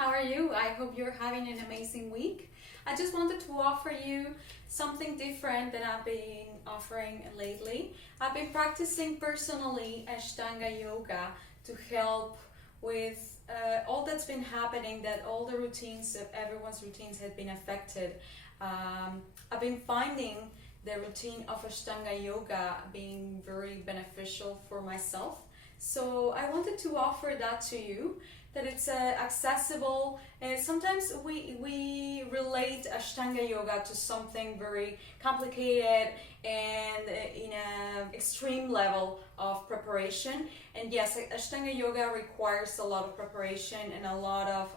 How are you? I hope you're having an amazing week. I just wanted to offer you something different that I've been offering lately. I've been practicing personally Ashtanga yoga to help with all that's been happening, that all the routines of everyone's routines have been affected. I've been finding the routine of Ashtanga yoga being very beneficial for myself. So I wanted to offer that to you, that it's accessible. Sometimes we relate Ashtanga yoga to something very complicated and in an extreme level of preparation. And yes, Ashtanga yoga requires a lot of preparation and a lot of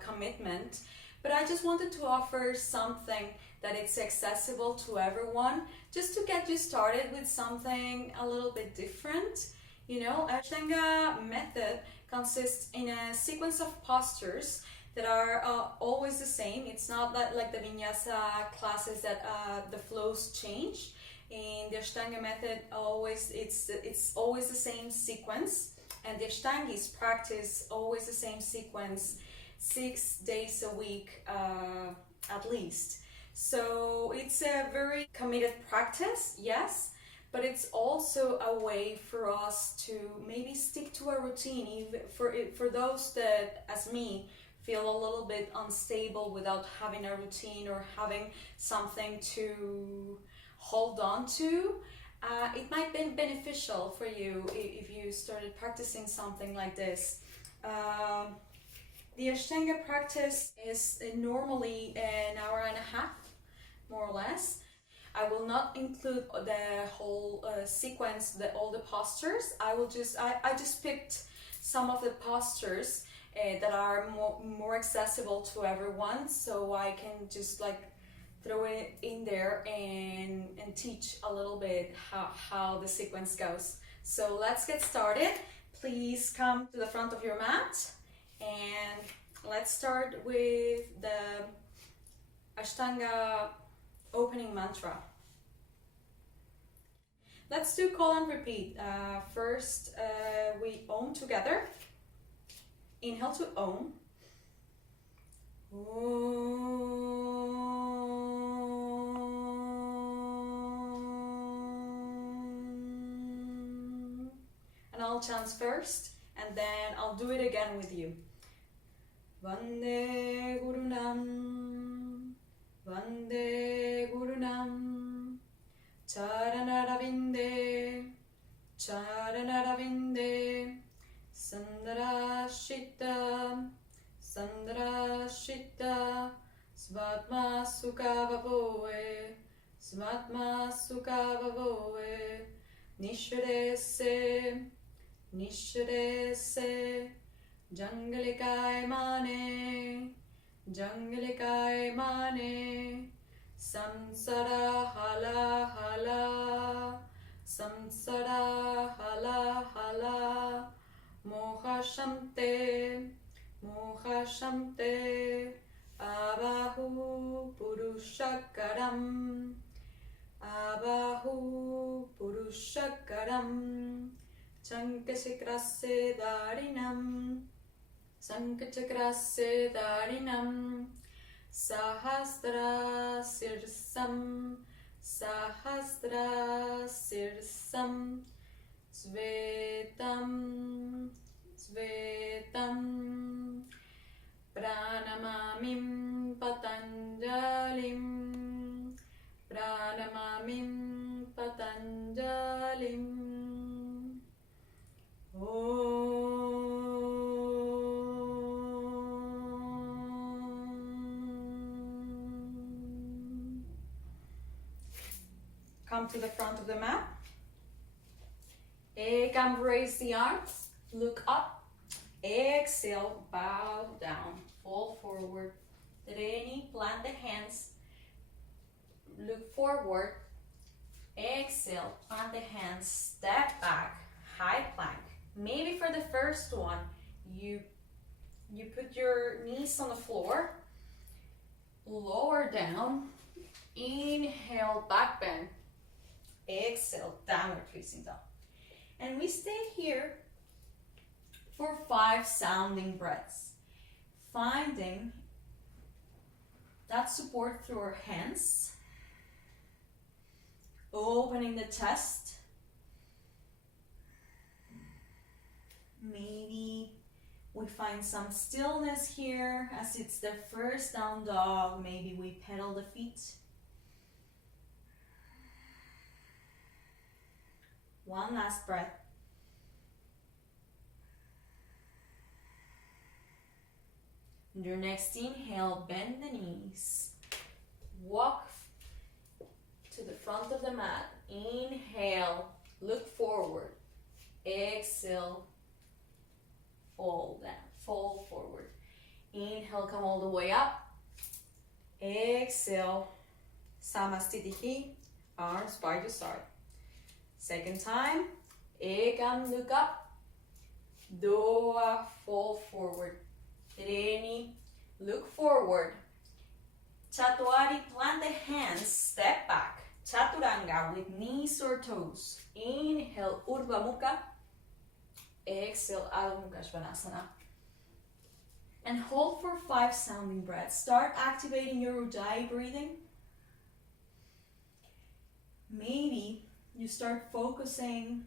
commitment. But I just wanted to offer something that it's accessible to everyone, just to get you started with something a little bit different. You know, Ashtanga method consists in a sequence of postures that are always the same. It's not that like the vinyasa classes that the flows change. In the Ashtanga method, it's always the same sequence, and the Ashtangis practice always the same sequence 6 days a week at least. So it's a very committed practice, yes, but it's also a way for us to maybe stick to a routine, even for those that, as me, feel a little bit unstable without having a routine or having something to hold on to. It might be beneficial for you if you started practicing something like this. The Ashtanga practice is normally an hour and a half, more or less. I will not include the whole sequence, all the postures. I just picked some of the postures that are more accessible to everyone, so I can just like throw it in there and teach a little bit how the sequence goes. So let's get started. Please come to the front of your mat and let's start with the Ashtanga opening mantra. Let's do call and repeat. First, we Om together. Inhale to Om. And I'll chant first, and then I'll do it again with you. Vande Gurunam, Vande Gurunam, Charanaravinda, Charanaravinda, Sandarashita, Sandarashita, Svatma Sukhavavoe, Svatma Sukhavavoe, Nishadese, Nishadese, Jangalikai Mane, Jangalikai Mane, Samsara Hala Hala, Samsara Hala Hala, Moha Shamte, Moha Shamte, Abahu Purushakaram, Abahu Purushakaram, Chankachakrasya Dharinam, Sankachakrasya Dharinam, Sahasra Sirsam, Sahasra Sirsam, Svetam, Svetam, Pranamamim Patanjalim, Pranamamim Patanjalim. Come to the front of the mat. Ekam, raise the arms, look up. Exhale, bow down, fall forward. Treni, plant the hands, look forward. Exhale, plant the hands, step back, high plank. Maybe for the first one, you put your knees on the floor, lower down, inhale, back bend. Exhale, downward facing dog. And we stay here for 5 sounding breaths. finding that support through our hands, opening the chest. Maybe we find some stillness here as it's the first down dog. Maybe we pedal the feet. One last breath. And your next inhale, bend the knees. Walk to the front of the mat. Inhale, look forward. Exhale, fold down, fold forward. Inhale, come all the way up. Exhale, Samasthiti, arms by your side. Second time, Ekam, look up. Doa, fold forward. Treni, look forward. Chatuari, plant the hands, step back. Chaturanga with knees or toes. Inhale, Urdhva Mukha. Exhale, Adho Mukha Svanasana. And hold for 5 sounding breaths. Start activating your Ujjayi breathing. Maybe you start focusing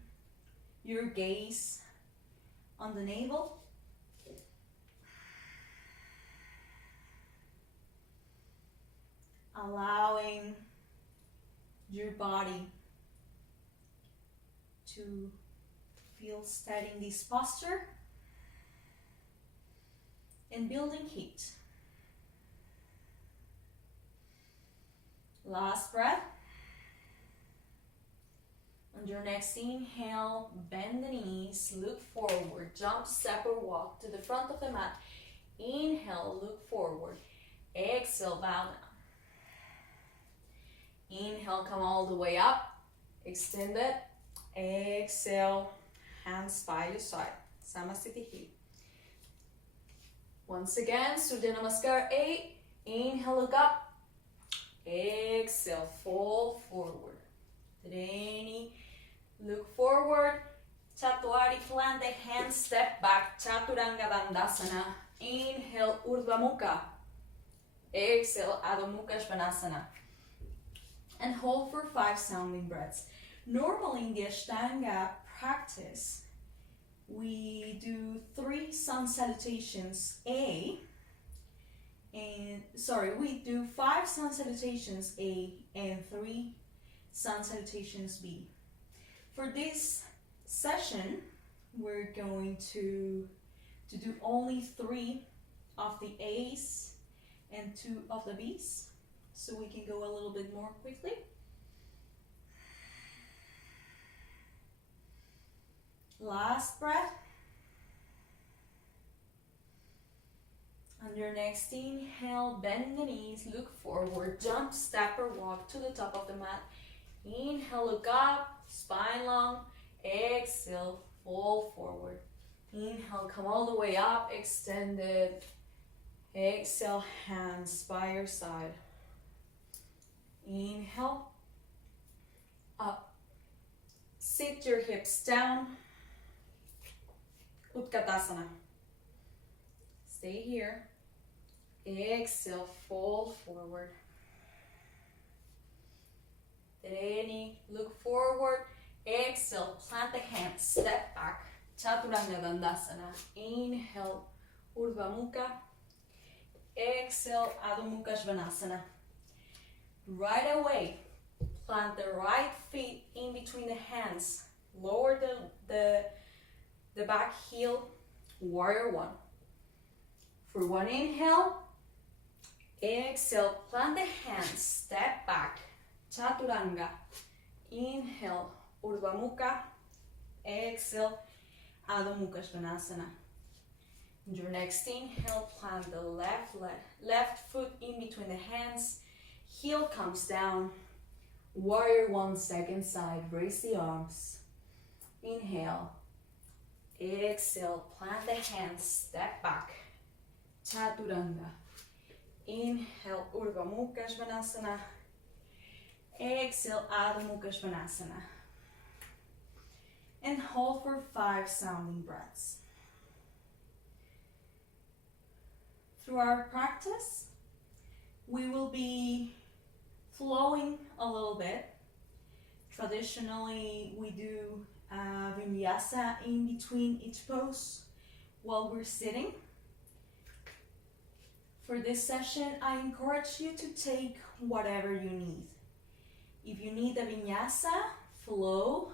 your gaze on the navel. Allowing your body to feel steady in this posture and building heat. Last breath. On your next inhale, bend the knees, look forward, jump, step or walk to the front of the mat. Inhale, look forward. Exhale, bow down. Inhale, come all the way up, extend it. Exhale, hands by your side, Samasthiti. Once again, Surya Namaskar 8. Inhale, look up. Exhale, fold forward. Treni, look forward. Chatuari, plant the hands, step back. Chaturanga Dandasana. Inhale, Urdhva Mukha. Exhale, Adho Mukha Svanasana. And hold for 5 sounding breaths. Normally in the Ashtanga practice, we do 3 sun salutations A, we do 5 sun salutations A and 3 sun salutations B. For this session, we're going to do only 3 of the A's and 2 of the B's, so we can go a little bit more quickly. Last breath. On your next inhale, bend the knees, look forward, jump, step or walk to the top of the mat. Inhale, look up, spine long. Exhale, fold forward. Inhale, come all the way up, extended. Exhale, hands by your side. Inhale, up. Sit your hips down. Utkatasana. Stay here. Exhale, fold forward. Treni, look forward. Exhale, plant the hands, step back. Chaturanga Dandasana. Inhale, Urdhva Mukha. Exhale, Adho Mukha Svanasana. Right away, plant the right feet in between the hands. Lower the back heel, warrior 1. For 1 inhale, exhale, plant the hands, step back, chaturanga. Inhale, Urdhva Mukha. Exhale, Adho Mukha Svanasana. Your next inhale, plant the left foot in between the hands. Heel comes down. Warrior 1, second side. Raise the arms. Inhale. Exhale. Plant the hands. Step back. Chaturanga. Inhale. Urdhva Mukha Svanasana. Exhale. Adho Mukha Svanasana. And hold for 5 sounding breaths. Through our practice, we will be flowing a little bit. Traditionally, we do vinyasa in between each pose while we're sitting. For this session, I encourage you to take whatever you need. If you need a vinyasa, flow.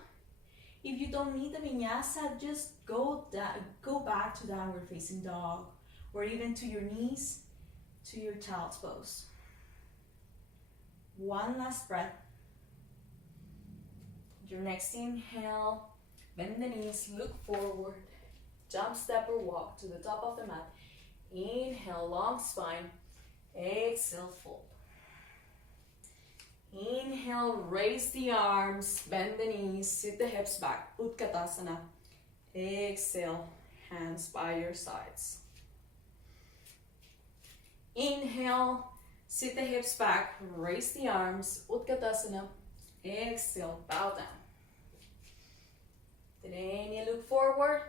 If you don't need a vinyasa, just go back to downward facing dog, or even to your knees, to your child's pose. One last breath. Your next inhale, bend the knees, look forward, jump, step or walk to the top of the mat. Inhale, long spine, exhale, fold. Inhale, raise the arms, bend the knees, sit the hips back, Utkatasana. Exhale, hands by your sides. Inhale, sit the hips back, raise the arms, Utkatasana. Exhale, bow down. Then you look forward.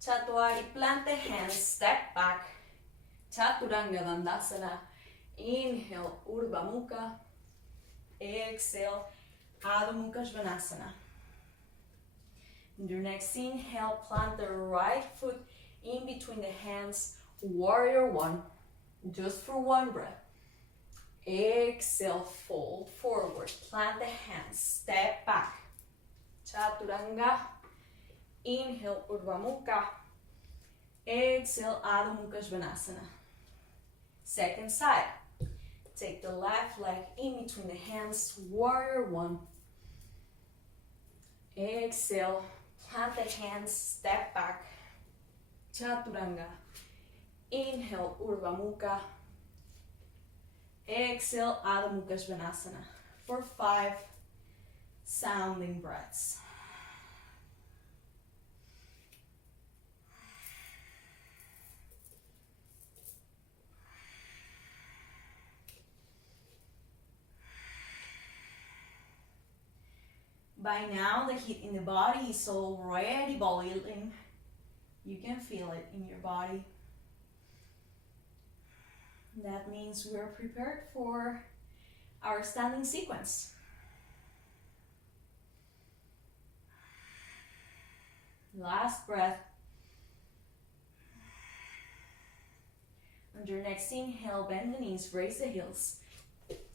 Chaturanga, plant the hands, step back. Chaturanga Dandasana. Inhale, Urdhva Mukha. Exhale, Adho Mukha Svanasana. Your next inhale, plant the right foot in between the hands, Warrior One, just for one breath. Exhale, fold forward, plant the hands, step back. Chaturanga. Inhale, Urdhva Mukha. Exhale, Adho Mukha Svanasana. Second side. Take the left leg in between the hands, Warrior One. Exhale, plant the hands, step back. Chaturanga. Inhale, Urdhva Mukha. Exhale, Adho Mukha Svanasana. For 5 sounding breaths. By now, the heat in the body is already boiling. You can feel it in your body. That means we're prepared for our standing sequence. Last breath. On your next inhale, bend the knees, raise the heels.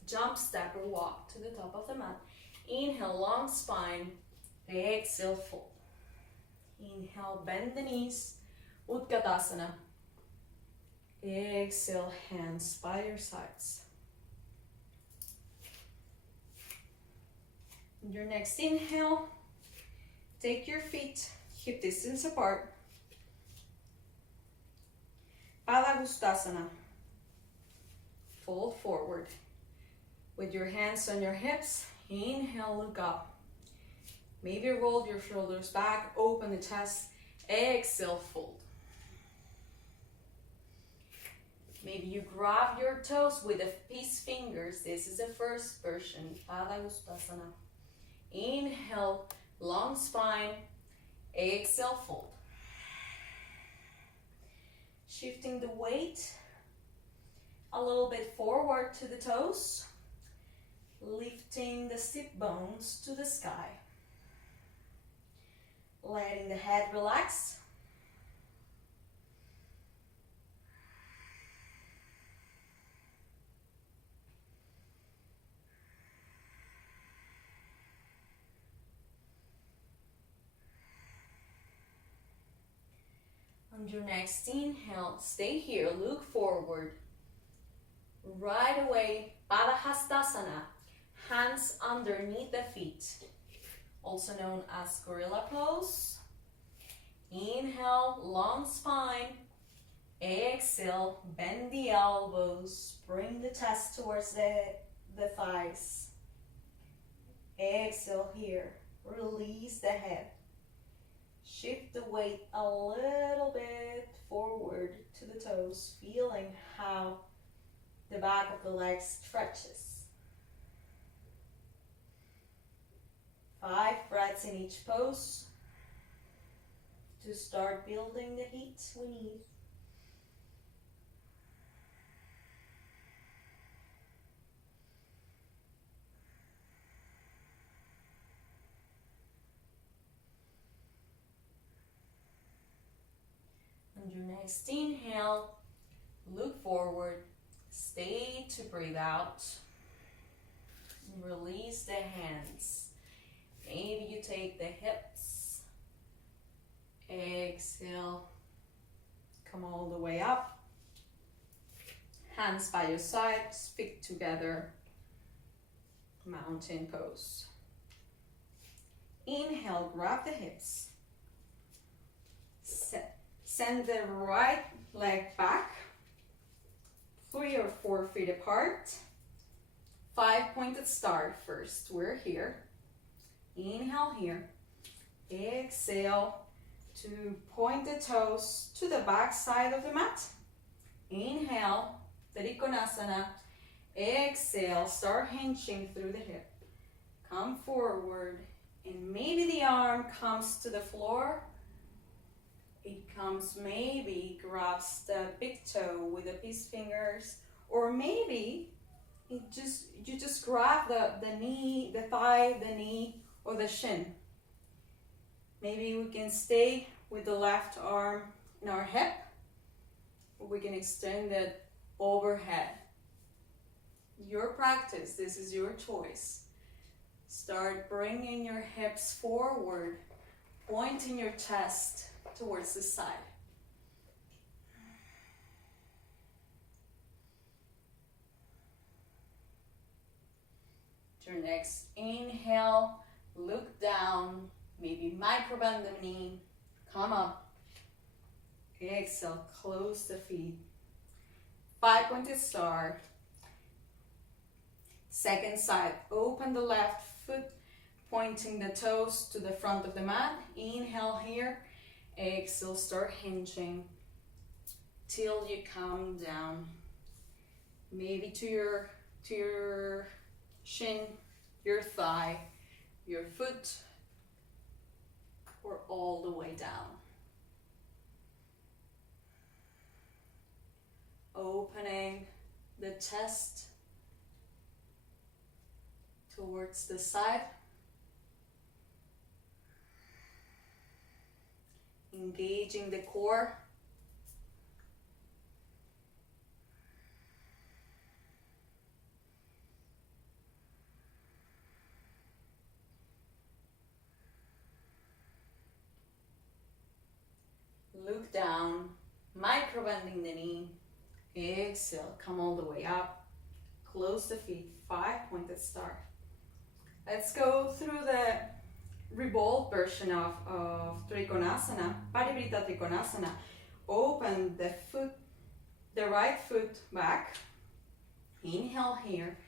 Jump, step or walk to the top of the mat. Inhale, long spine. Exhale, fold. Inhale, bend the knees. Utkatasana. Exhale, hands by your sides. Your next inhale, take your feet hip distance apart. Padagustasana. Fold forward. With your hands on your hips, inhale, look up. Maybe roll your shoulders back, open the chest. Exhale, fold. Maybe you grab your toes with the peace fingers. This is the first version, Padagustasana. Inhale, long spine. Exhale, fold. Shifting the weight a little bit forward to the toes. Lifting the sit bones to the sky. Letting the head relax. On your next inhale, stay here, look forward. Right away, Padahastasana, hands underneath the feet, also known as gorilla pose. Inhale, long spine. Exhale, bend the elbows, bring the chest towards the thighs. Exhale here, release the head. Shift the weight a little bit forward to the toes, feeling how the back of the leg stretches. 5 breaths in each pose to start building the heat we need. On your next inhale, look forward, stay to breathe out. Release the hands. Maybe you take the hips. Exhale. Come all the way up. Hands by your side, feet together. Mountain pose. Inhale, grab the hips. Send the right leg back. 3 or 4 feet apart. 5-pointed star first. We're here. Inhale here. Exhale to point the toes to the back side of the mat. Inhale, Trikonasana. Exhale, start hinging through the hip. Come forward, and maybe the arm comes to the floor. It comes, maybe grabs the big toe with the peace fingers, or maybe you just grab the knee, the thigh, the knee, or the shin. Maybe we can stay with the left arm in our hip, or we can extend it overhead. Your practice, this is your choice. Start bringing your hips forward, pointing your chest towards the side. Your next inhale, look down, maybe micro bend the knee, come up. Exhale, close the feet. 5-pointed star. Second side, open the left foot, pointing the toes to the front of the mat. Inhale here. Exhale, start hinging till you come down. Maybe to your shin, your thigh, your foot, or all the way down. Opening the chest towards the side. Engaging the core. Look down, micro bending the knee. Exhale, come all the way up. Close the feet, 5-pointed star. Let's go through the revolved version of Trikonasana, Parivrtta Trikonasana. Open the right foot back. Inhale here.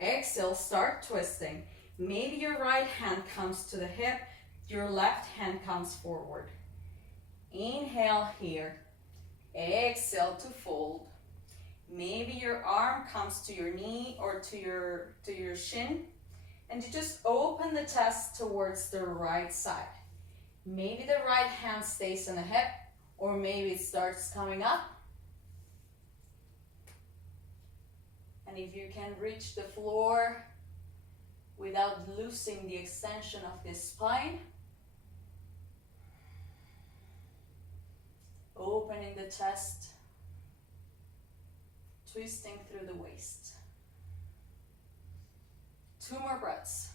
Exhale, start twisting. Maybe your right hand comes to the hip, your left hand comes forward. Inhale here. Exhale to fold. Maybe your arm comes to your knee or to your shin, and you just open the chest towards the right side. Maybe the right hand stays on the hip, or maybe it starts coming up. And if you can reach the floor without losing the extension of the spine, opening the chest, twisting through the waist. 2 more breaths.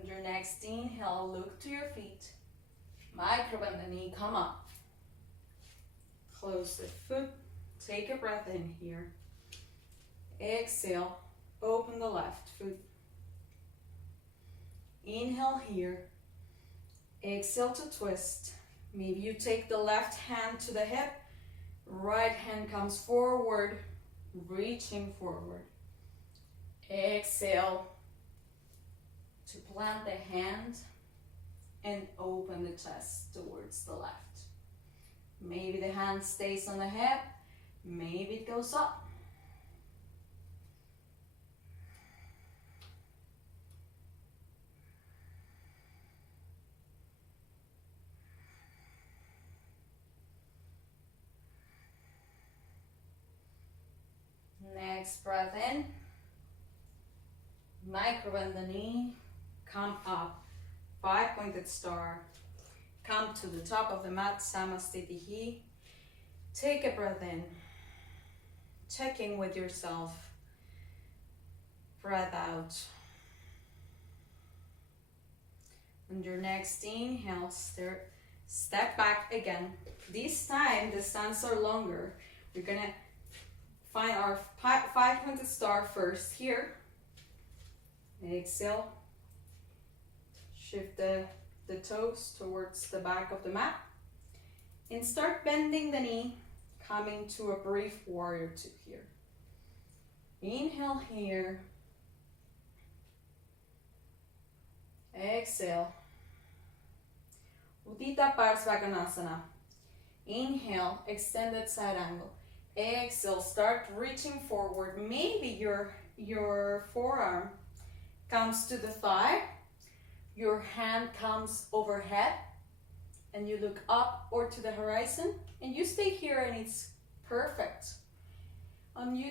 On your next inhale, look to your feet. Micro bend the knee, come up. Close the foot, take a breath in here. Exhale, open the left foot. Inhale here. Exhale to twist. Maybe you take the left hand to the hip. Right hand comes forward, reaching forward. Exhale to plant the hand and open the chest towards the left. Maybe the hand stays on the hip, maybe it goes up. Next breath in, micro bend the knee, come up. 5-pointed star. Come to the top of the mat, Samastitihi. Take a breath in. Check in with yourself. Breath out. On your next inhale, step back again. This time the stands are longer. We're gonna find our 5-pointed star first here. Exhale. Shift the toes towards the back of the mat. And start bending the knee, coming to a brief warrior two here. Inhale here. Exhale. Uddita Parsvakonasana. Inhale, extended side angle. Exhale, start reaching forward. Maybe your forearm comes to the thigh. Your hand comes overhead. And you look up or to the horizon. And you stay here and it's perfect.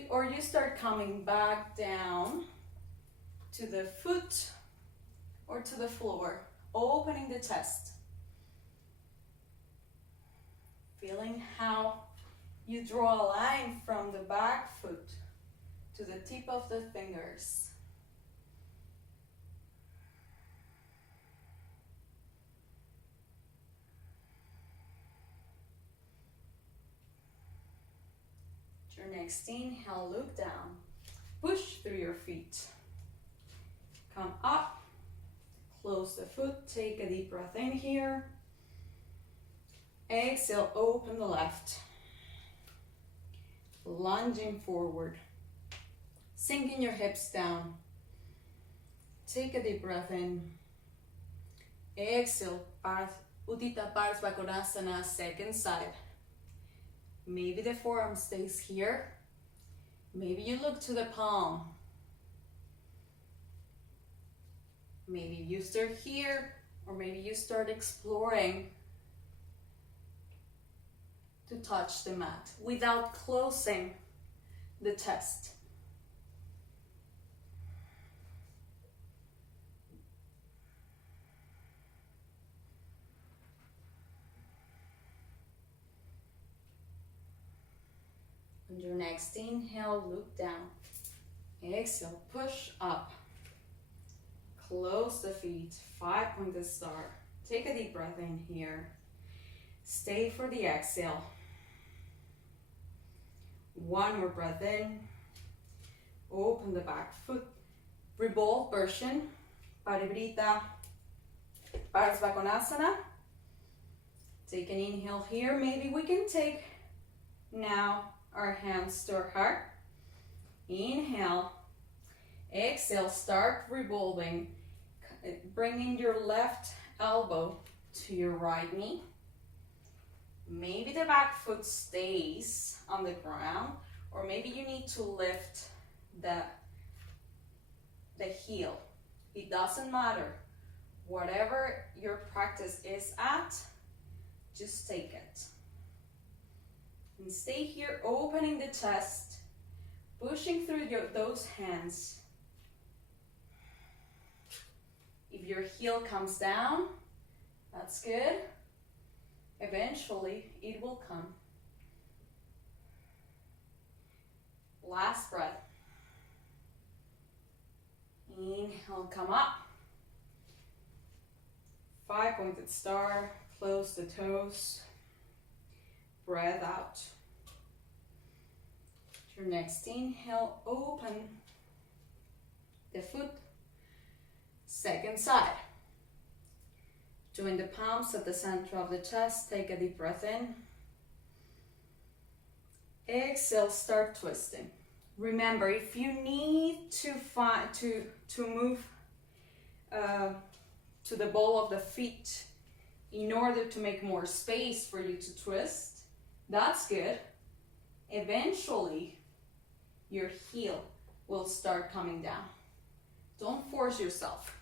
Or you start coming back down to the foot or to the floor, opening the chest. Feeling how you draw a line from the back foot to the tip of the fingers. Your next inhale, look down. Push through your feet. Come up. Close the foot. Take a deep breath in here. Exhale, open the left. Lunging forward. Sinking your hips down. Take a deep breath in. Exhale, Uddita Parsvakonasana, second side. Maybe the forearm stays here. Maybe you look to the palm. Maybe you start here, or maybe you start exploring to touch the mat without closing the chest. On your next inhale, look down. Exhale, push up. Close the feet, 5-pointed star. Take a deep breath in here. Stay for the exhale. One more breath in. Open the back foot. Revolve version. Parivrita Parsvakonasana. Take an inhale here. Maybe we can take now our hands to our heart. Inhale. Exhale, start revolving. Bringing your left elbow to your right knee. Maybe the back foot stays on the ground, or maybe you need to lift the heel. It doesn't matter. Whatever your practice is at, just take it. And stay here, opening the chest, pushing through those hands. If your heel comes down, that's good. Eventually, it will come. Last breath. Inhale, come up. 5-pointed star, close the toes. Breath out. Your next inhale, open the foot. Second side. Join the palms at the center of the chest. Take a deep breath in. Exhale, start twisting. Remember, if you need to move to the ball of the feet in order to make more space for you to twist, that's good. Eventually, your heel will start coming down. Don't force yourself.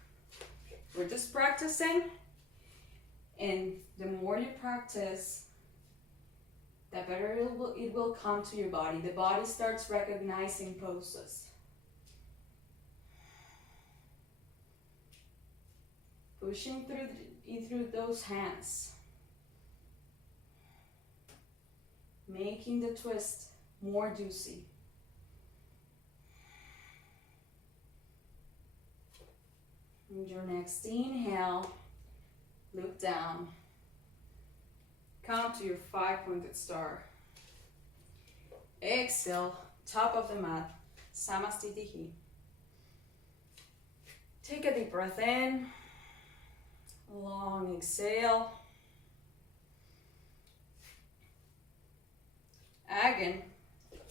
We're just practicing, and the more you practice, the better it will come to your body. The body starts recognizing poses. pushing through those hands, making the twist more juicy. And your next inhale, look down. Come to your 5-pointed star. Exhale, top of the mat, Samastitihi. Take a deep breath in, long exhale. Again,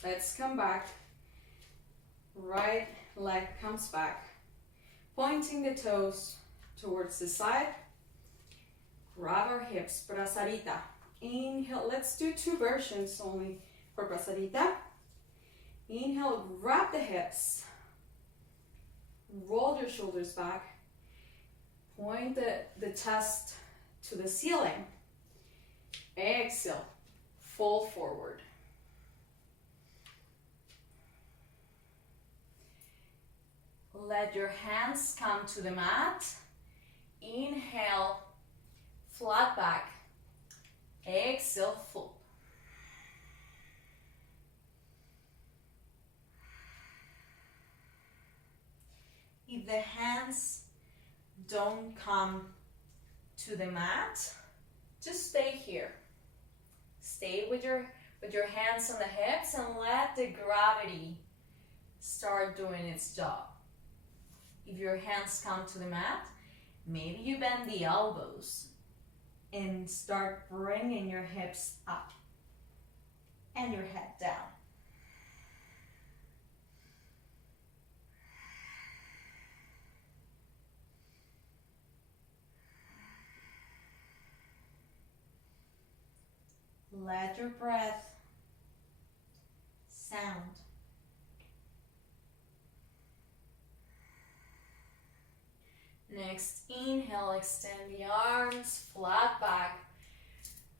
let's come back. Right leg comes back, pointing the toes towards the side. Grab our hips, Prasarita. Inhale, let's do 2 versions only for Prasarita. Inhale, grab the hips. Roll your shoulders back. Point the chest to the ceiling. Exhale, fold forward. Let your hands come to the mat. Inhale, flat back. Exhale, fold. If the hands don't come to the mat, just stay here. Stay with your hands on the hips and let the gravity start doing its job. If your hands come to the mat, maybe you bend the elbows and start bringing your hips up and your head down. Let your breath sound. Next, inhale, extend the arms, flat back.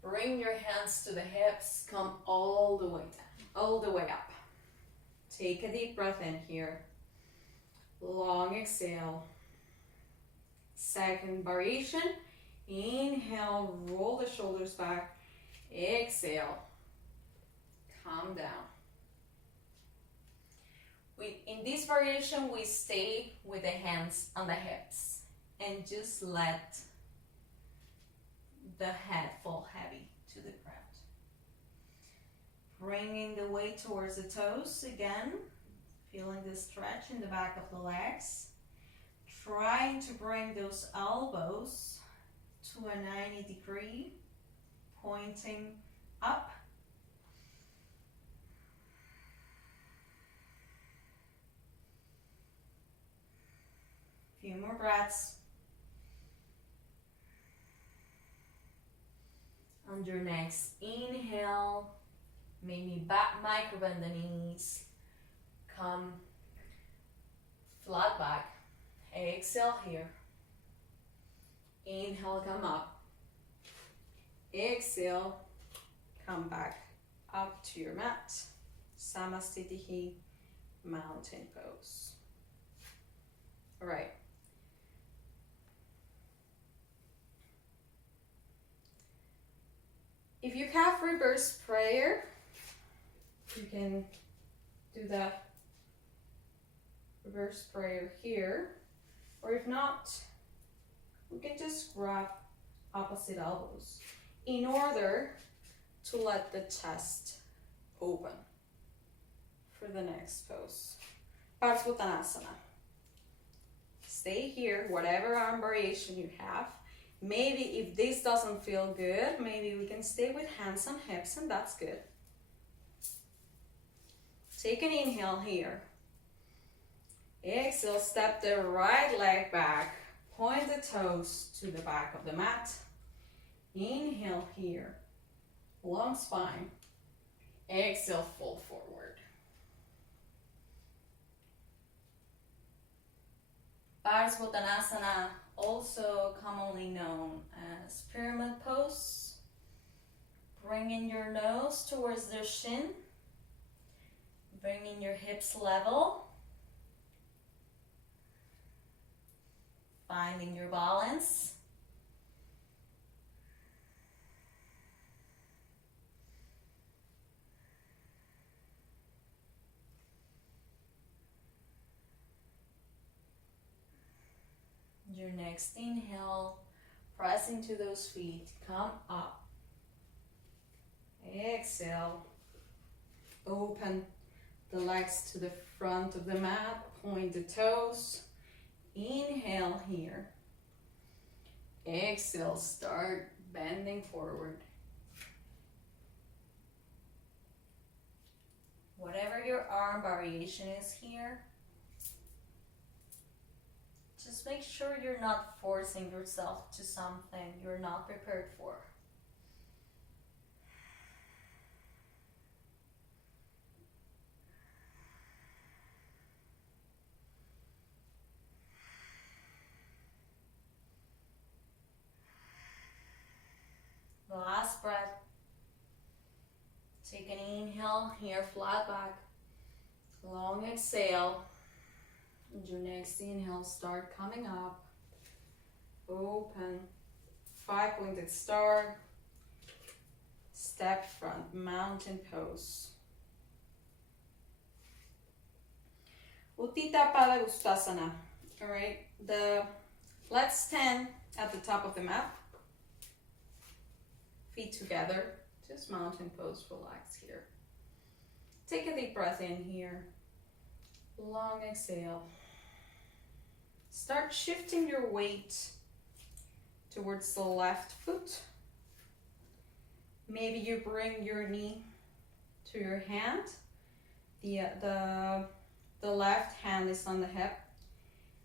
Bring your hands to the hips, come all the way down, all the way up. Take a deep breath in here. Long exhale. Second variation. Inhale, roll the shoulders back. Exhale, calm down. In this variation, we stay with the hands on the hips and just let the head fall heavy to the ground. Bringing the weight towards the toes again, feeling the stretch in the back of the legs. Trying to bring those elbows to a 90-degree, pointing up. Few more breaths. On your next inhale, maybe back, micro bend the knees. Come flat back. Exhale here. Inhale, come up. Exhale, come back up to your mat. Samastitihi, mountain pose. All right. If you have reverse prayer, you can do that reverse prayer here. Or if not, we can just grab opposite elbows in order to let the chest open for the next pose. Parsvottanasana. Stay here, whatever arm variation you have. Maybe if this doesn't feel good, maybe we can stay with hands on hips, and that's good. Take an inhale here. Exhale, step the right leg back. Point the toes to the back of the mat. Inhale here. Long spine. Exhale, fold forward. Parsvottanasana, also commonly known as pyramid pose. Bringing your nose towards the shin. Bringing your hips level. Finding your balance. Your next inhale, press into those feet, come up. Exhale, open the legs to the front of the mat, point the toes. Inhale here. Exhale, start bending forward. Whatever your arm variation is here, just make sure you're not forcing yourself to something you're not prepared for. Last breath. Take an inhale here, flat back. Long exhale. And your next inhale, start coming up. Open. 5-pointed star. Step front, mountain pose. Uttita Pada Uttanasana. Alright, let's stand at the top of the mat. Feet together, just mountain pose, relax here. Take a deep breath in here. Long exhale. Start shifting your weight towards the left foot. Maybe you bring your knee to your hand. The left hand is on the hip.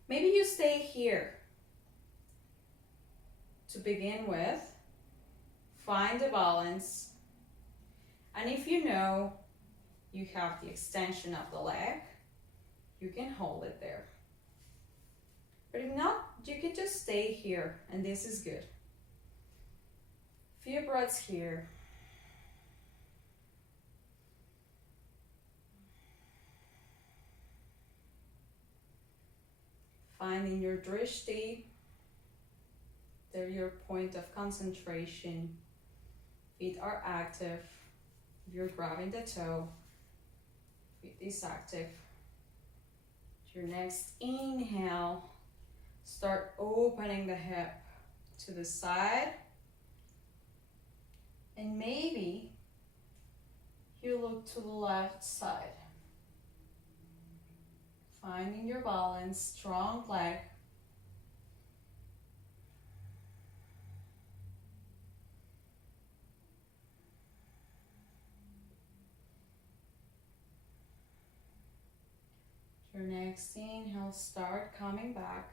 Maybe you stay here to begin with. Find the balance, and if you know you have the extension of the leg, you can hold it there. But if not, you can just stay here, and this is good. Few breaths here. Finding your drishti, they're your point of concentration. Feet are active. You're grabbing the toe. Feet is active. Your next inhale, start opening the hip to the side. And maybe you look to the left side. Finding your balance, strong leg. Your next inhale, start coming back.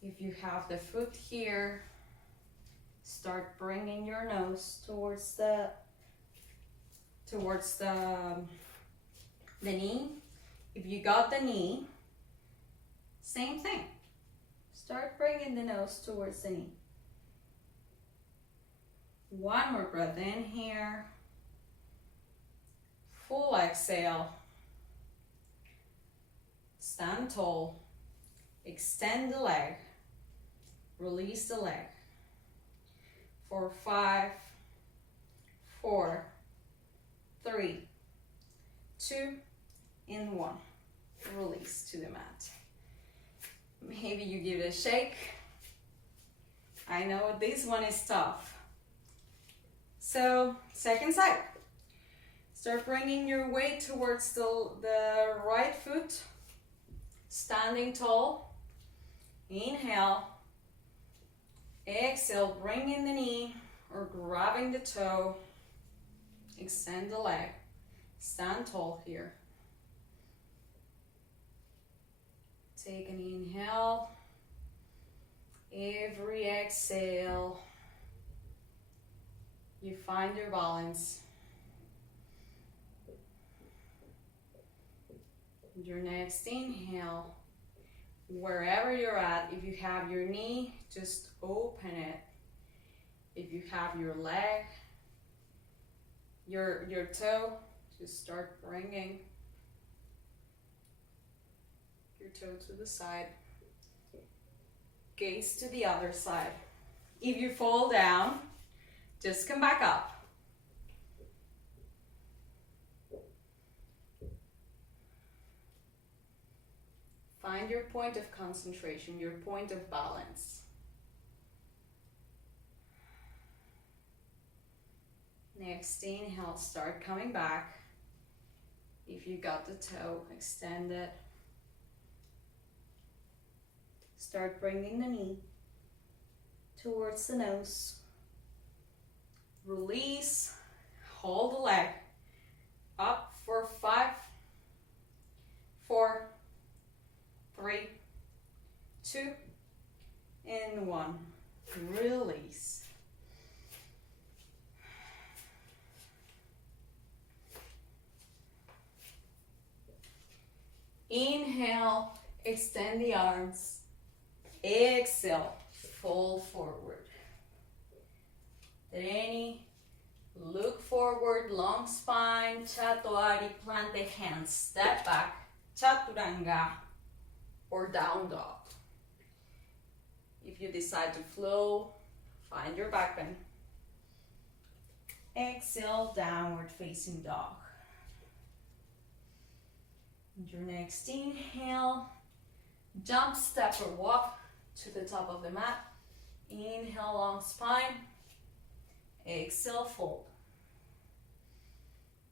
If you have the foot here, start bringing your nose towards the knee. If you got the knee, same thing. Start bringing the nose towards the knee. One more breath in here. Full exhale. Stand tall. Extend the leg. Release the leg. For 5, 4, 3, 2, and 1. Release to the mat. Maybe you give it a shake. I know this one is tough. So, second side. Start bringing your weight towards the right foot. Standing tall. Inhale. Exhale, bringing the knee or grabbing the toe. Extend the leg. Stand tall here. Take an inhale. Every exhale, you find your balance. Your next inhale, wherever you're at, if you have your knee, just open it. If you have your leg, your toe, just start bringing your toe to the side. Gaze to the other side. If you fall down, just come back up. Find your point of concentration, your point of balance. Next inhale, start coming back. If you got the toe, extend it. Start bringing the knee towards the nose. Release, hold the leg up for 5, 4, 3, 2, and 1. Release. Inhale, extend the arms. Exhale, fold forward. Treni, look forward, long spine, Chaturanga, plant the hands, step back, Chaturanga, or down dog. If you decide to flow, find your back bend. Exhale, downward facing dog. And your next inhale, jump, step, or walk to the top of the mat. Inhale, long spine. Exhale, fold.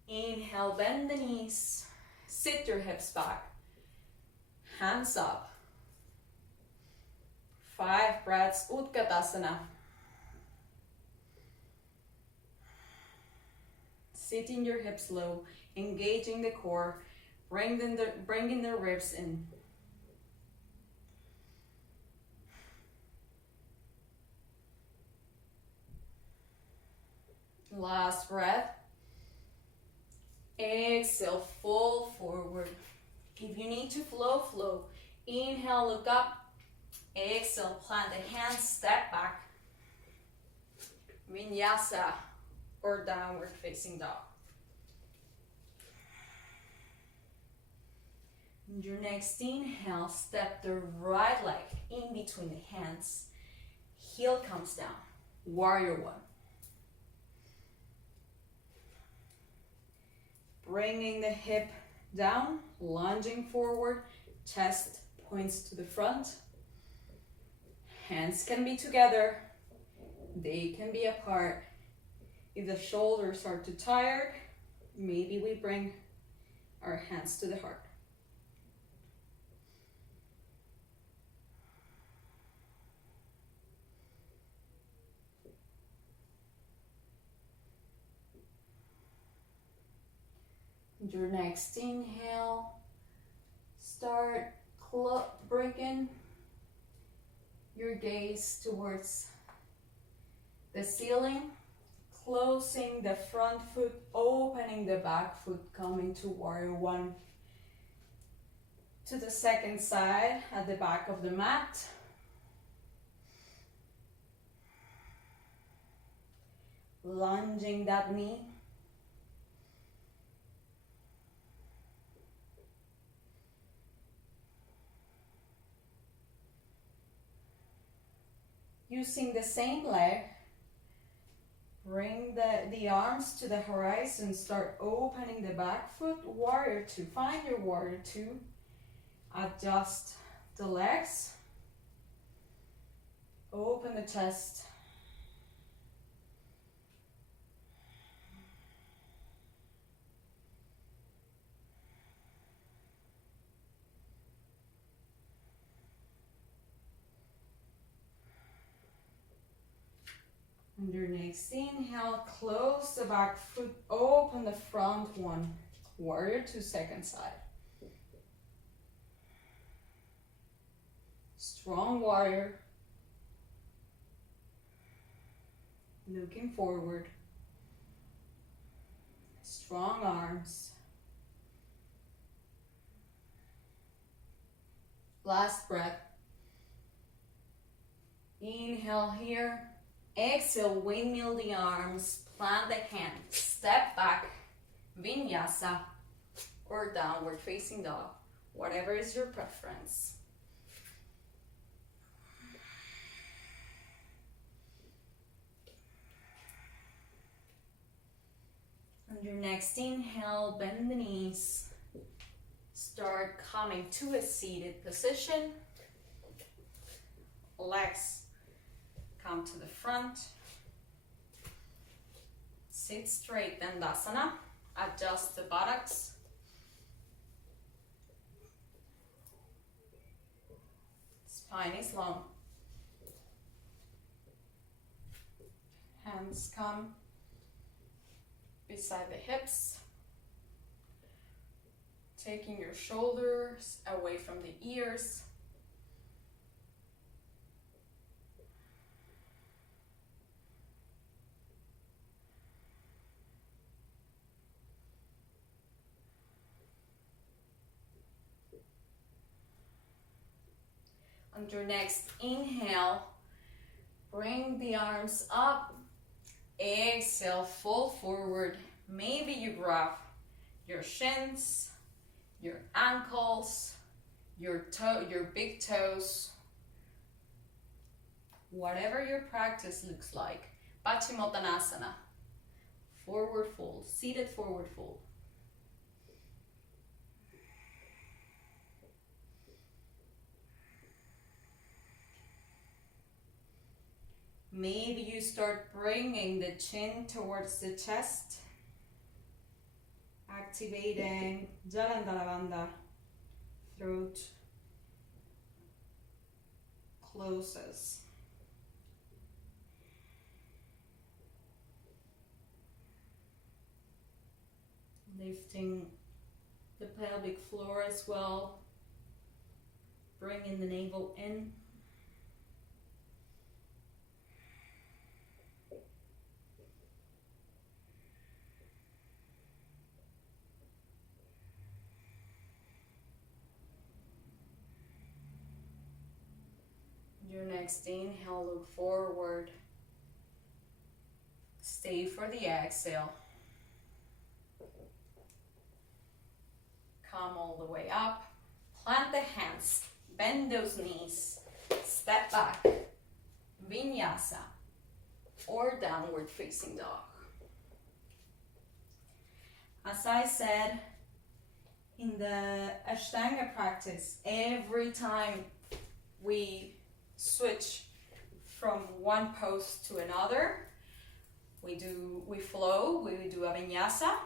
Inhale, bend the knees. Sit your hips back. Hands up. 5 breaths, Utkatasana. Sitting your hips low, engaging the core, bringing the ribs in. Last breath. Exhale, fold forward. If you need to flow, flow. Inhale, look up. Exhale, plant the hands, step back. Vinyasa or downward facing dog. And your next inhale, step the right leg in between the hands. Heel comes down. Warrior 1. Bringing the hip down, lunging forward, chest points to the front. Hands can be together, they can be apart. If the shoulders are too tired, maybe we bring our hands to the heart. Your next inhale, start bringing your gaze towards the ceiling, closing the front foot, opening the back foot, coming to warrior 1. To the second side at the back of the mat. Lunging that knee. Using the same leg, bring the arms to the horizon, start opening the back foot, warrior 2, find your warrior 2, adjust the legs, open the chest, and your next inhale, close the back foot, open the front one, warrior 2, second side. Strong warrior, looking forward, strong arms. Last breath. Inhale here. Exhale, windmill the arms, plant the hands, step back, vinyasa, or downward facing dog, whatever is your preference. On your next inhale, bend the knees. Start coming to a seated position. Legs come to the front. Sit straight, Dandasana. Adjust the buttocks. Spine is long. Hands come beside the hips. Taking your shoulders away from the ears. On your next inhale, bring the arms up. Exhale, fold forward. Maybe you grab your shins, your ankles, your big toes, whatever your practice looks like. Paschimottanasana, forward fold, seated forward fold. Maybe you start bringing the chin towards the chest, activating Jalandhara, throat closes. Lifting the pelvic floor as well, bringing the navel in. Your next inhale, look forward. Stay for the exhale. Come all the way up. Plant the hands. Bend those knees. Step back. Vinyasa or downward facing dog. As I said in the Ashtanga practice, every time we switch from one pose to another, we flow, we do a vinyasa.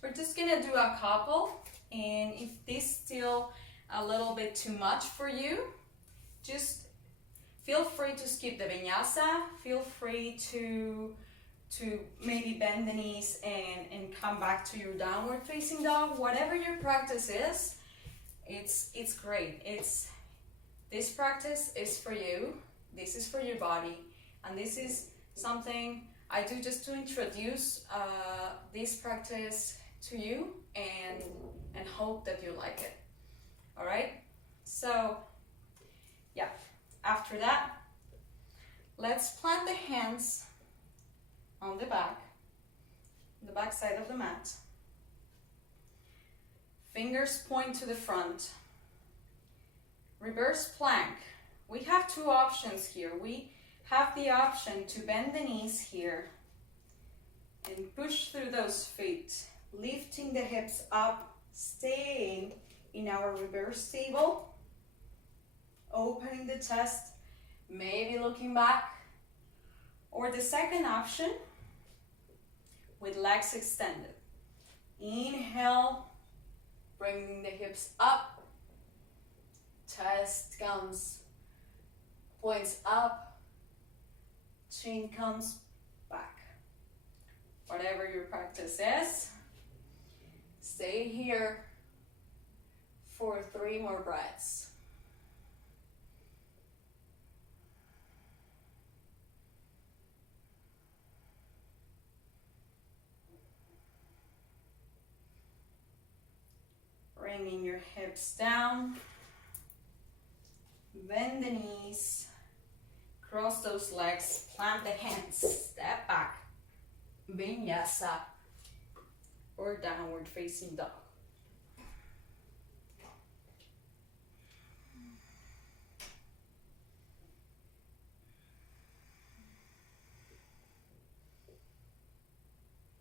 We're just gonna do a couple, and if this still a little bit too much for you, just feel free to skip the vinyasa. Feel free to maybe bend the knees and come back to your downward facing dog. Whatever your practice is, it's great. This practice is for you. This is for your body, and this is something I do just to introduce this practice to you and hope that you like it. All right. So yeah, after that, let's plant the hands on the back side of the mat. Fingers point to the front. Reverse plank. We have two options here. We have the option to bend the knees here and push through those feet, lifting the hips up, staying in our reverse table, opening the chest, maybe looking back. Or the second option, with legs extended. Inhale, bringing the hips up, chest points up, chin comes back. Whatever your practice is, stay here for 3 more breaths. Bringing your hips down, bend the knees, cross those legs, plant the hands, step back, vinyasa or downward facing dog.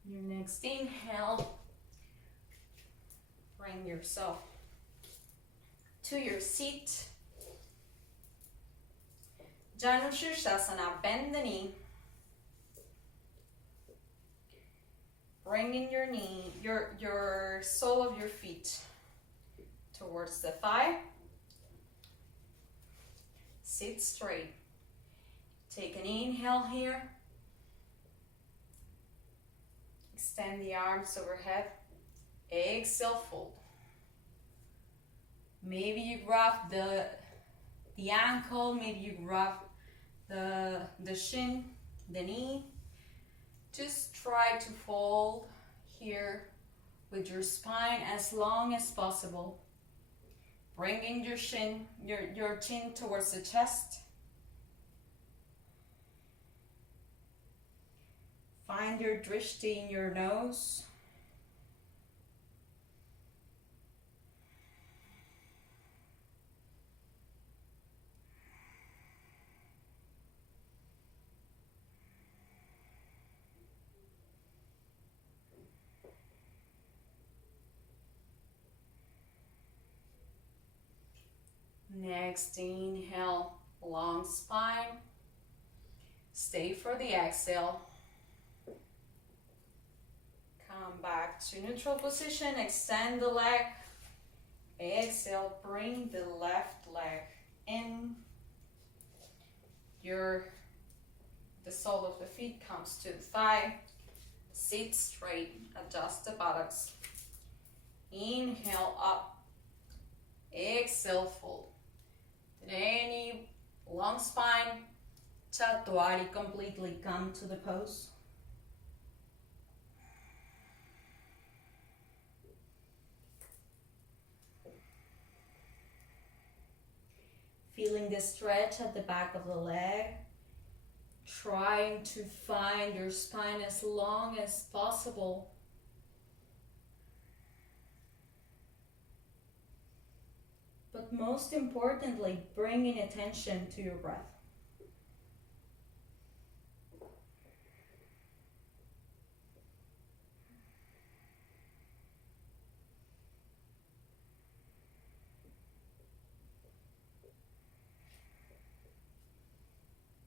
Your next Next inhale, bring yourself to your seat. Janu Shirshasana, bend the knee. Bringing your knee, your sole of your feet towards the thigh. Sit straight. Take an inhale here. Extend the arms overhead. Exhale, fold. Maybe you grab the ankle, maybe you grab the shin, the knee. Just try to fold here with your spine as long as possible. Bringing your chin towards the chest. Find your drishti in your nose. Next inhale, long spine. Stay for the exhale. Come back to neutral position, extend the leg. Exhale, bring the left leg in. The sole of the feet comes to the thigh. Sit straight, adjust the buttocks. Inhale up. Exhale, fold. Any long spine, Chaturanga completely come to the pose. Feeling the stretch at the back of the leg. Trying to find your spine as long as possible. But most importantly, bringing attention to your breath.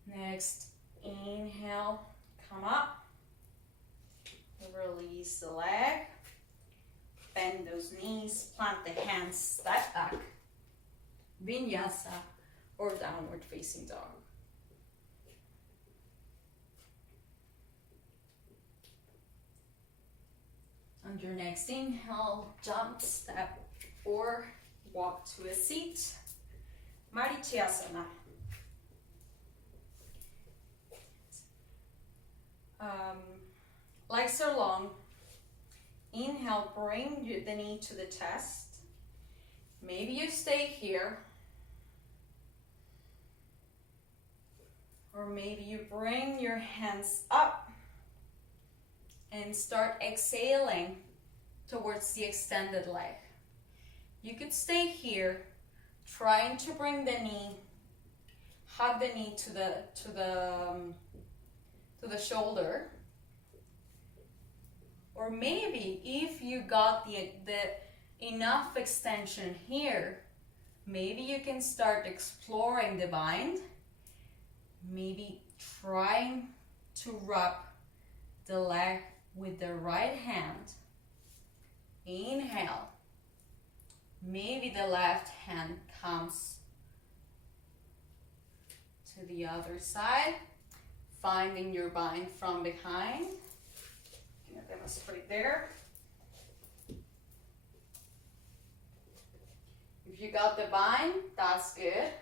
Next, inhale, come up. Release the leg. Bend those knees, plant the hands, step back. Vinyasa or downward facing dog. On your next inhale, jump, step, or walk to a seat. Marichyasana. Legs are long. Inhale, bring the knee to the chest. Maybe you stay here. Or maybe you bring your hands up and start exhaling towards the extended leg. You could stay here, trying to bring the knee, hug the knee to the shoulder. Or maybe if you got the enough extension here, maybe you can start exploring the bind. Maybe trying to rub the leg with the right hand. Inhale. Maybe the left hand comes to the other side, finding your bind from behind. I'm gonna demonstrate there. If you got the bind, that's good.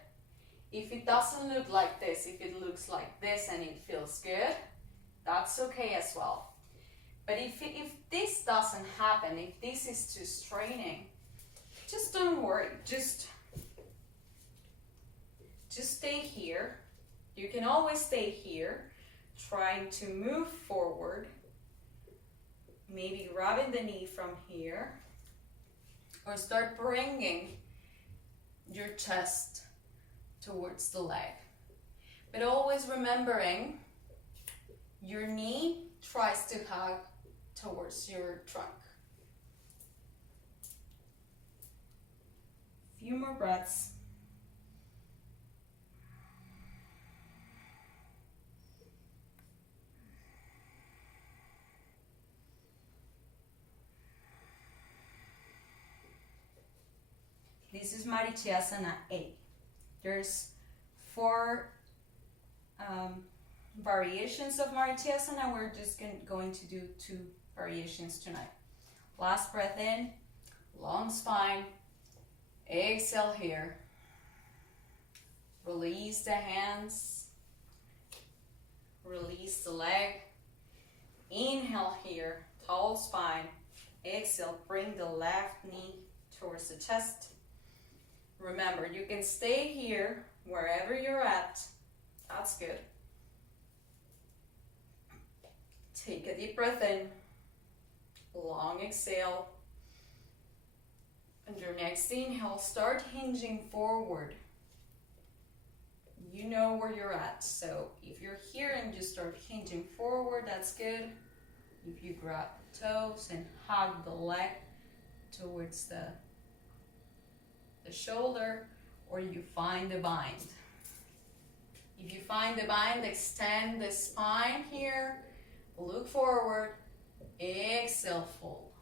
If it doesn't look like this, if it looks like this and it feels good, that's okay as well. But if this doesn't happen, if this is too straining, just don't worry. Just stay here. You can always stay here, trying to move forward. Maybe grabbing the knee from here, or start bringing your chest towards the leg. But always remembering your knee tries to hug towards your trunk. Few more breaths. This is Marichasana A. There's 4 variations of Marichasana. We're just going to do 2 variations tonight. Last breath in, long spine. Exhale here. Release the hands. Release the leg. Inhale here, tall spine. Exhale, bring the left knee towards the chest. Remember, you can stay here wherever you're at. That's good. Take a deep breath in. Long exhale. And your next inhale, start hinging forward. You know where you're at. So if you're here and just start hinging forward, that's good. If you grab toes and hug the leg towards the shoulder, or you find the bind. If you find the bind, extend the spine here, look forward, exhale, fold.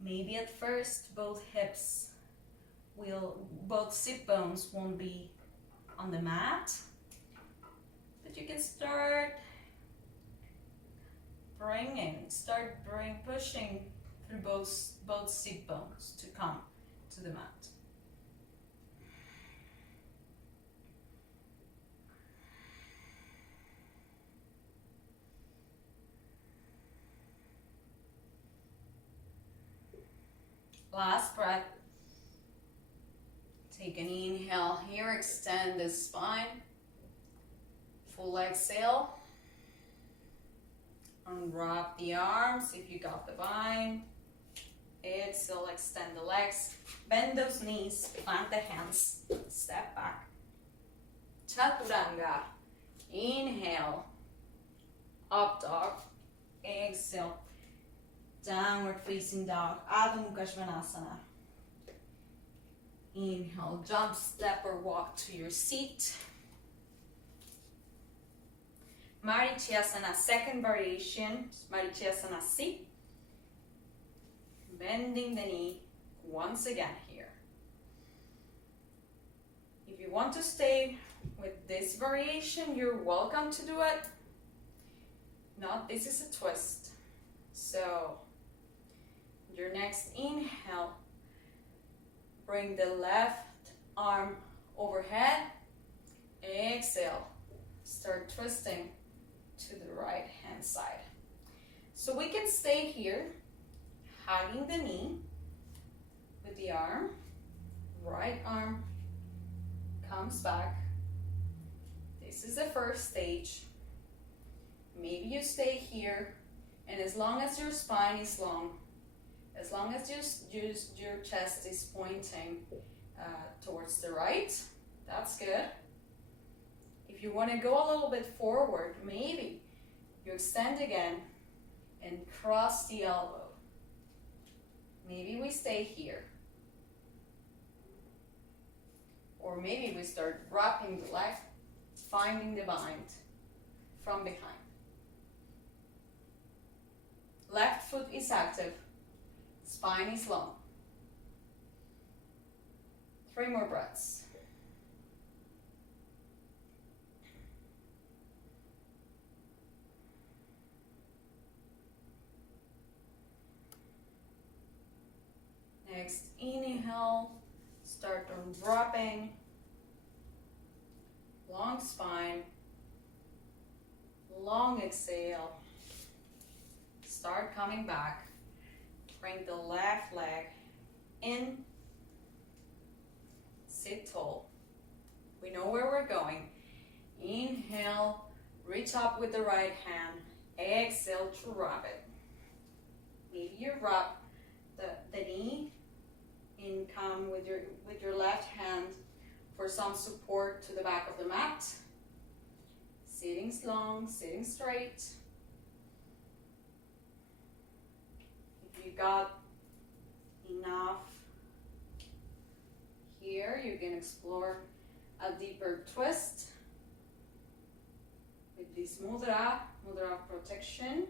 Maybe at first both sit bones won't be on the mat, but you can start pushing through both sit bones to come to the mat. Last breath. Take an inhale here, extend the spine. Full exhale. Unwrap the arms if you got the bind. Exhale, extend the legs. Bend those knees, plant the hands. Step back. Chaturanga. Inhale. Up dog. Exhale. Downward facing dog. Adho Mukha Svanasana. Inhale, jump, step, or walk to your seat. Marichasana, second variation, Marichasana C. Bending the knee once again here. If you want to stay with this variation, you're welcome to do it. Not, this is a twist. So, your next inhale, bring the left arm overhead. Exhale, start twisting to the right hand side. So we can stay here, hugging the knee with the arm. Right arm comes back. This is the first stage. Maybe you stay here, and as long as your spine is long, as long as your chest is pointing towards the right, that's good. If you want to go a little bit forward, maybe you extend again and cross the elbow. Maybe we stay here. Or maybe we start wrapping the leg, finding the bind from behind. Left foot is active. Spine is long. 3 more breaths. Next inhale, start on dropping. Long spine. Long exhale. Start coming back. Bring the left leg in. Sit tall. We know where we're going. Inhale, reach up with the right hand. Exhale to wrap it. Maybe you wrap the knee and come with your left hand for for some support to the back of the mat. Sitting long, sitting straight. If you got enough here, you can explore a deeper twist with this mudra of protection,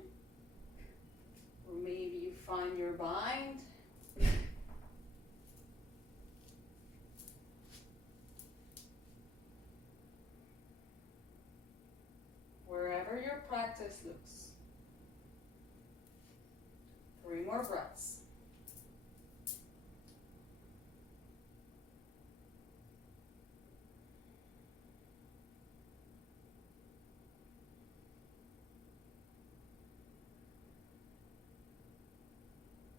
or maybe you find your bind. Wherever your practice looks. 3 more breaths.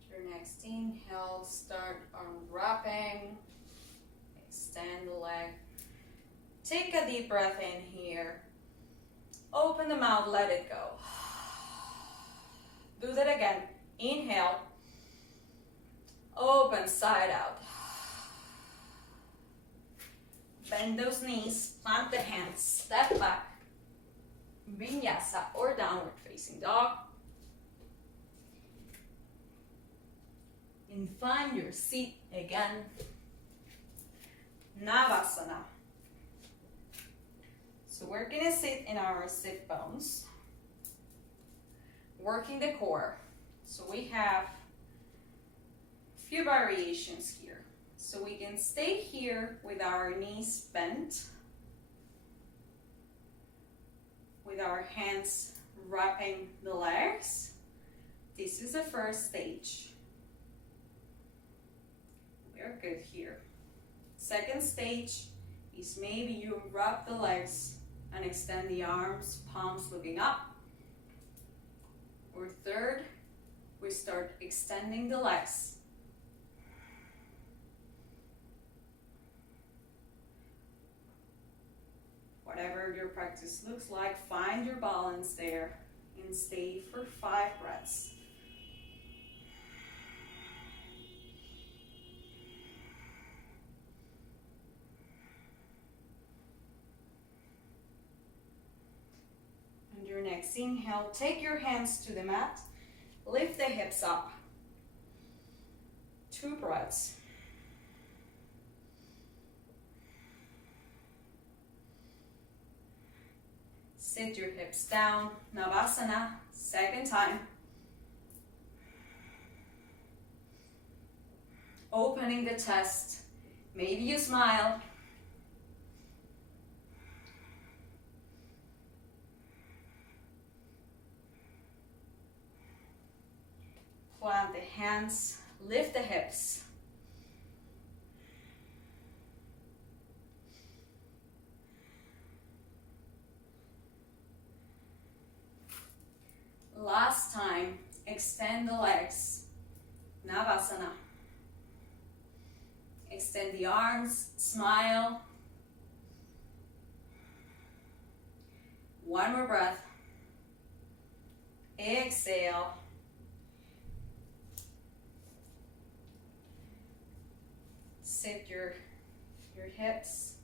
Your next inhale, start unwrapping. Extend the leg. Take a deep breath in here. Open the mouth, let it go. Do that again. Inhale. Open side out. Bend those knees, plant the hands, step back. Vinyasa or downward facing dog. And find your seat again. Navasana. So we're gonna sit in our sit bones, working the core. So we have a few variations here. So we can stay here with our knees bent, with our hands wrapping the legs. This is the first stage. We're good here. Second stage is maybe you wrap the legs and extend the arms, palms looking up. Or third, we start extending the legs. Whatever your practice looks like, find your balance there and stay for 5 breaths. Your next inhale, take your hands to the mat, lift the hips up. 2 breaths. Sit your hips down, Navasana, second time. Opening the chest, maybe you smile. Plant the hands, lift the hips. Last time, extend the legs, Navasana. Extend the arms, smile. 1 more breath. Exhale. Sit your hips.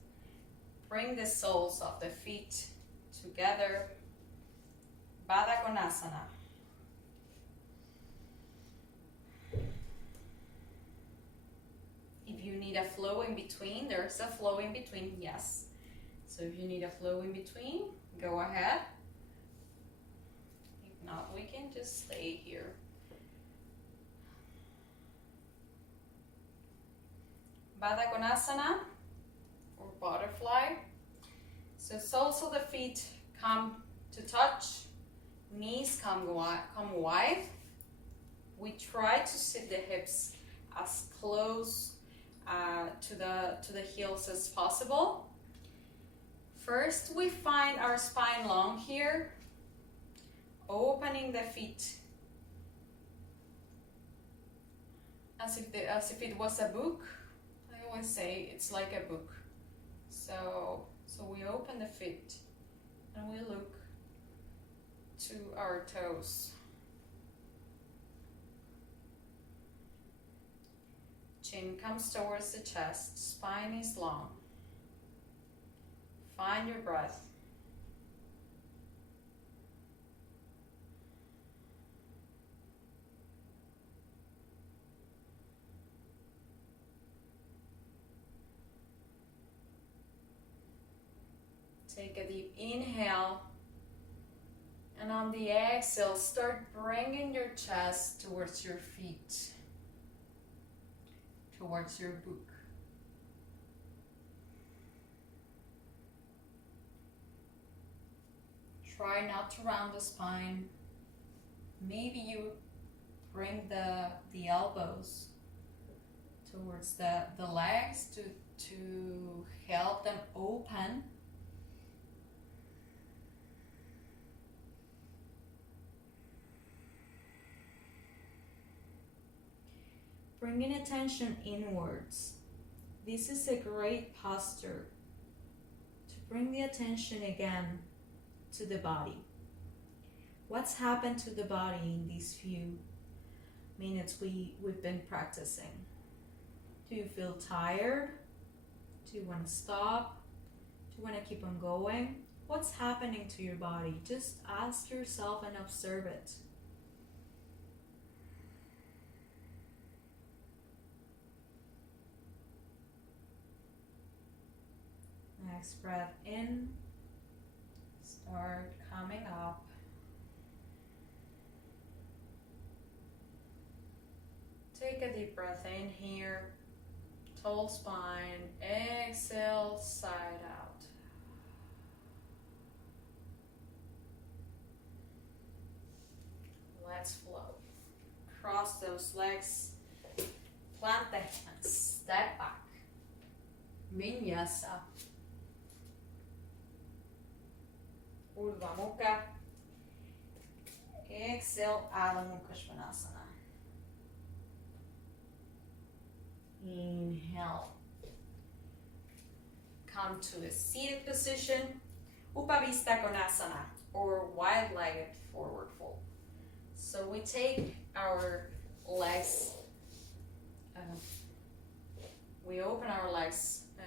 Bring the soles of the feet together. Baddha Konasana. If you need a flow in between, there's a flow in between, yes. So if you need a flow in between, go ahead. If not, we can just stay here. Baddha Konasana or butterfly. So soles of the feet come to touch, knees come wide. We try to sit the hips as close to the heels as possible. First, we find our spine long here, opening the feet as if it was a book. I always say it's like a book. So we open the feet and we look to our toes. Chin comes towards the chest, spine is long. Find your breath. Take a deep inhale, and on the exhale, start bringing your chest towards your feet, towards your book. Try not to round the spine. Maybe you bring the elbows towards the legs to help them open. Bringing attention inwards. This is a great posture to bring the attention again to the body. What's happened to the body in these few minutes we've been practicing? Do you feel tired? Do you want to stop? Do you want to keep on going? What's happening to your body? Just ask yourself and observe it. Next breath in, start coming up. Take a deep breath in here, tall spine, exhale, side out. Let's flow. Cross those legs, plant the hands, step back. Vinyasa. Urdhva Mukha. Exhale, Adho Mukha Svanasana. Inhale. Come to a seated position, Upavista Konasana, or wide-legged forward fold. So we take our legs, we open our legs, but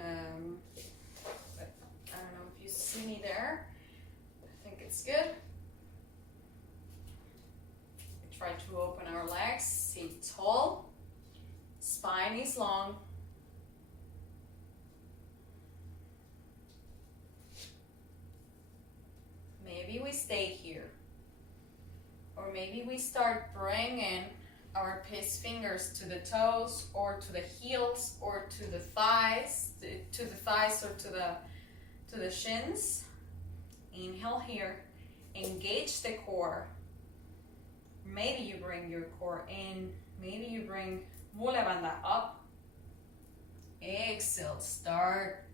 I don't know if you see me there. I think it's good. We try to open our legs, sit tall, spine is long. Maybe we stay here. Or maybe we start bringing our fingers to the toes or to the heels or to the thighs, to the thighs or to the shins. Inhale here, engage the core. Maybe you bring your core in, maybe you bring Mula Bandha up. Exhale, start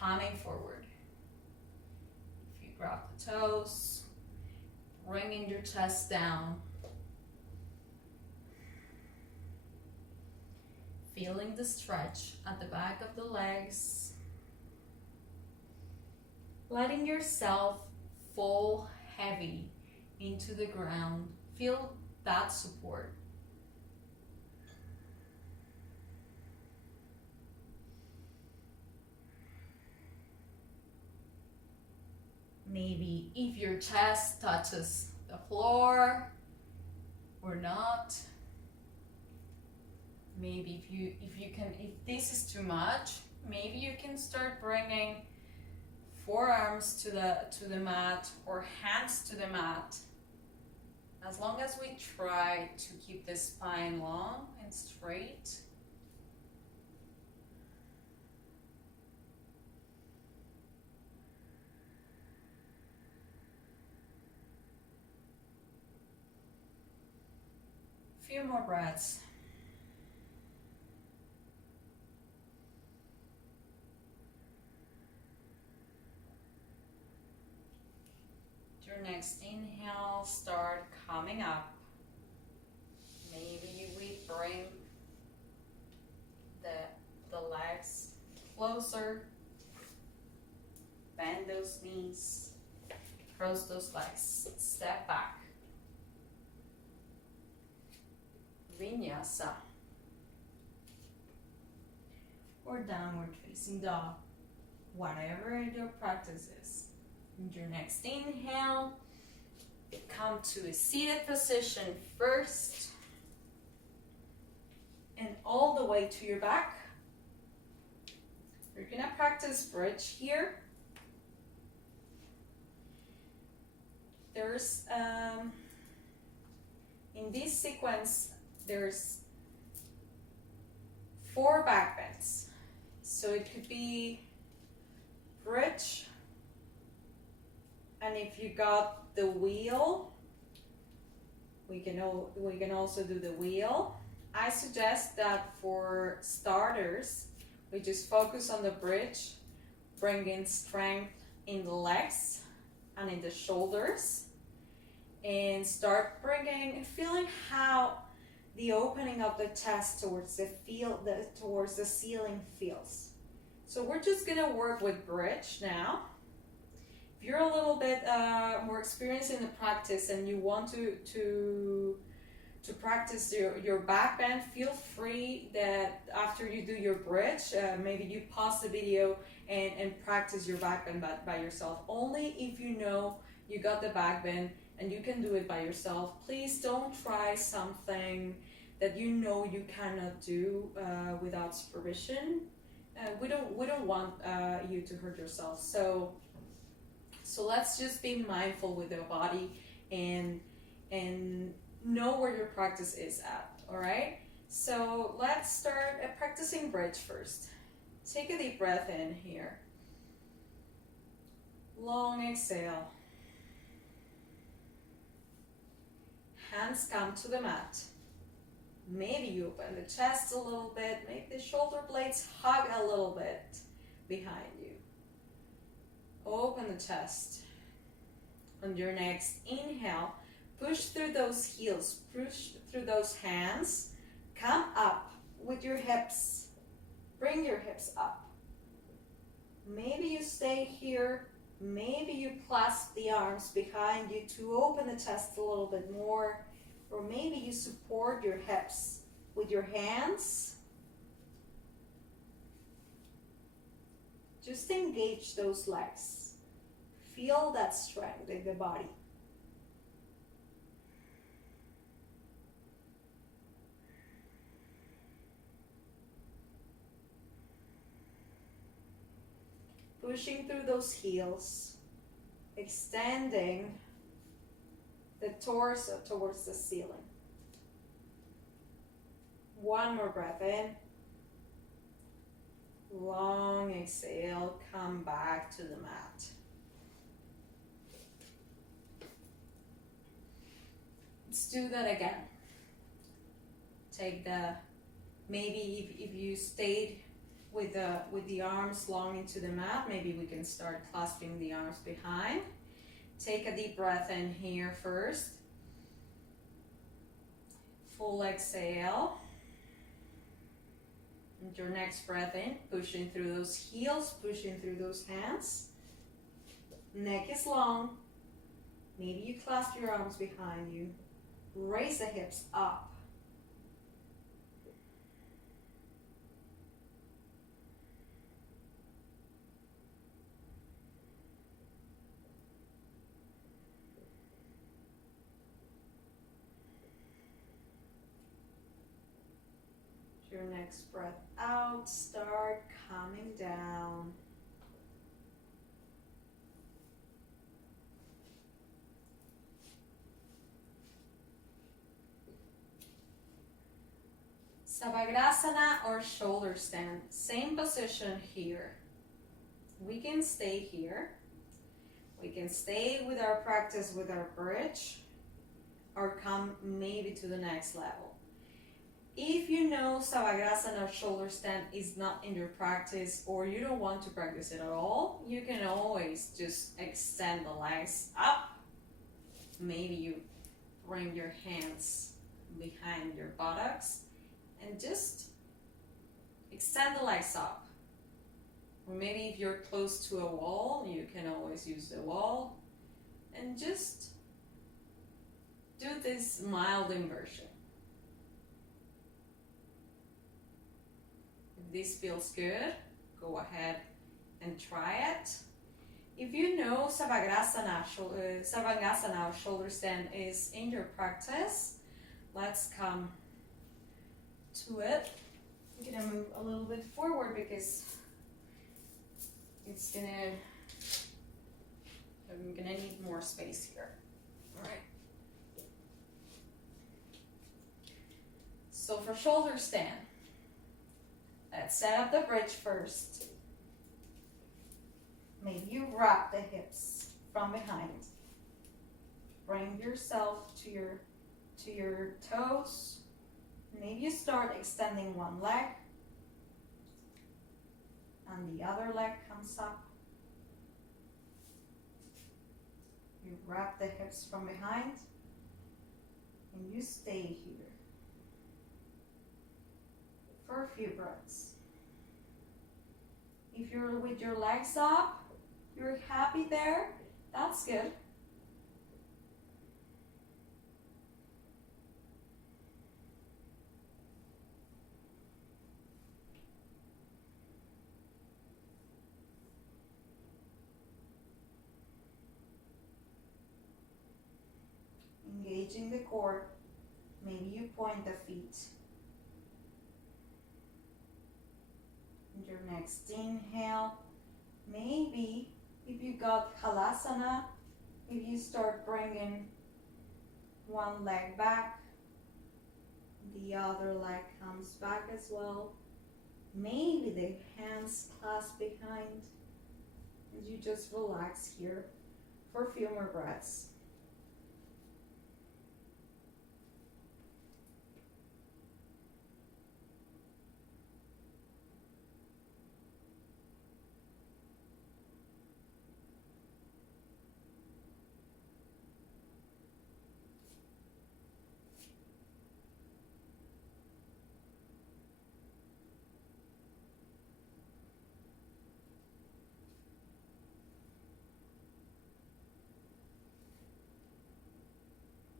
coming forward. If you grab the toes, bringing your chest down. Feeling the stretch at the back of the legs. Letting yourself fall heavy into the ground. Feel that support. Maybe if your chest touches the floor or not. Maybe if this is too much, maybe you can start bringing forearms to the mat or hands to the mat. As long as we try to keep the spine long and straight. Few more breaths. Your next inhale, start coming up. Maybe we bring the legs closer. Bend those knees. Cross those legs. Step back. Vinyasa. Or downward facing dog. whatever your practice is. In your next inhale, come to a seated position first, and all the way to your back. We're gonna practice bridge here. There's, in this sequence, there's 4 back bends. So it could be bridge, and if you got the wheel, we can also do the wheel. I suggest that for starters, we just focus on the bridge, bring in strength in the legs and in the shoulders, and start feeling how the opening of the chest towards the ceiling feels. So we're just gonna work with bridge now. If you're a little bit more experienced in the practice and you want to practice your back bend, feel free that after you do your bridge, maybe you pause the video and practice your back bend by yourself. Only if you know you got the back bend and you can do it by yourself. Please don't try something that you know you cannot do without supervision. We don't want you to hurt yourself. So let's just be mindful with your body and know where your practice is at. All right. So let's start practicing bridge first. Take a deep breath in here. Long exhale. Hands come to the mat. Maybe you open the chest a little bit. Maybe the shoulder blades hug a little bit behind you. Open the chest. On your next inhale, push through those heels, push through those hands. Come up with your hips. Bring your hips up. Maybe you stay here. Maybe you clasp the arms behind you to open the chest a little bit more. Or maybe you support your hips with your hands. Just engage those legs. Feel that strength in the body. Pushing through those heels, extending the torso towards the ceiling. One more breath in. Long exhale, come back to the mat. Let's do that again. Take maybe if you stayed with the arms long into the mat, maybe we can start clasping the arms behind. Take a deep breath in here first. Full exhale. And your next breath in, pushing through those heels, pushing through those hands. Neck is long. Maybe you clasp your arms behind you. Raise the hips up. Your next breath out, start coming down. Savajrasana or shoulder stand, same position here. We can stay here. We can stay with our practice with our bridge or come maybe to the next level. If you know Savajrasana or shoulder stand is not in your practice or you don't want to practice it at all, you can always just extend the legs up. Maybe you bring your hands behind your buttocks and just extend the legs up. Or maybe if you're close to a wall, you can always use the wall and just do this mild inversion. If this feels good, go ahead and try it. If you know Savasana, or shoulder stand is in your practice, let's come to it. I'm gonna move a little bit forward because I'm gonna need more space here. All right. So for shoulder stand, let's set up the bridge first. Maybe you wrap the hips from behind. Bring yourself to your toes. Maybe you start extending one leg and the other leg comes up. You wrap the hips from behind and you stay here for a few breaths. If you're with your legs up, you're happy there, that's good. Engaging the core. Maybe you point the feet. And your next inhale, maybe if you got Halasana, if you start bringing one leg back, the other leg comes back as well. Maybe the hands clasp behind and you just relax here for a few more breaths.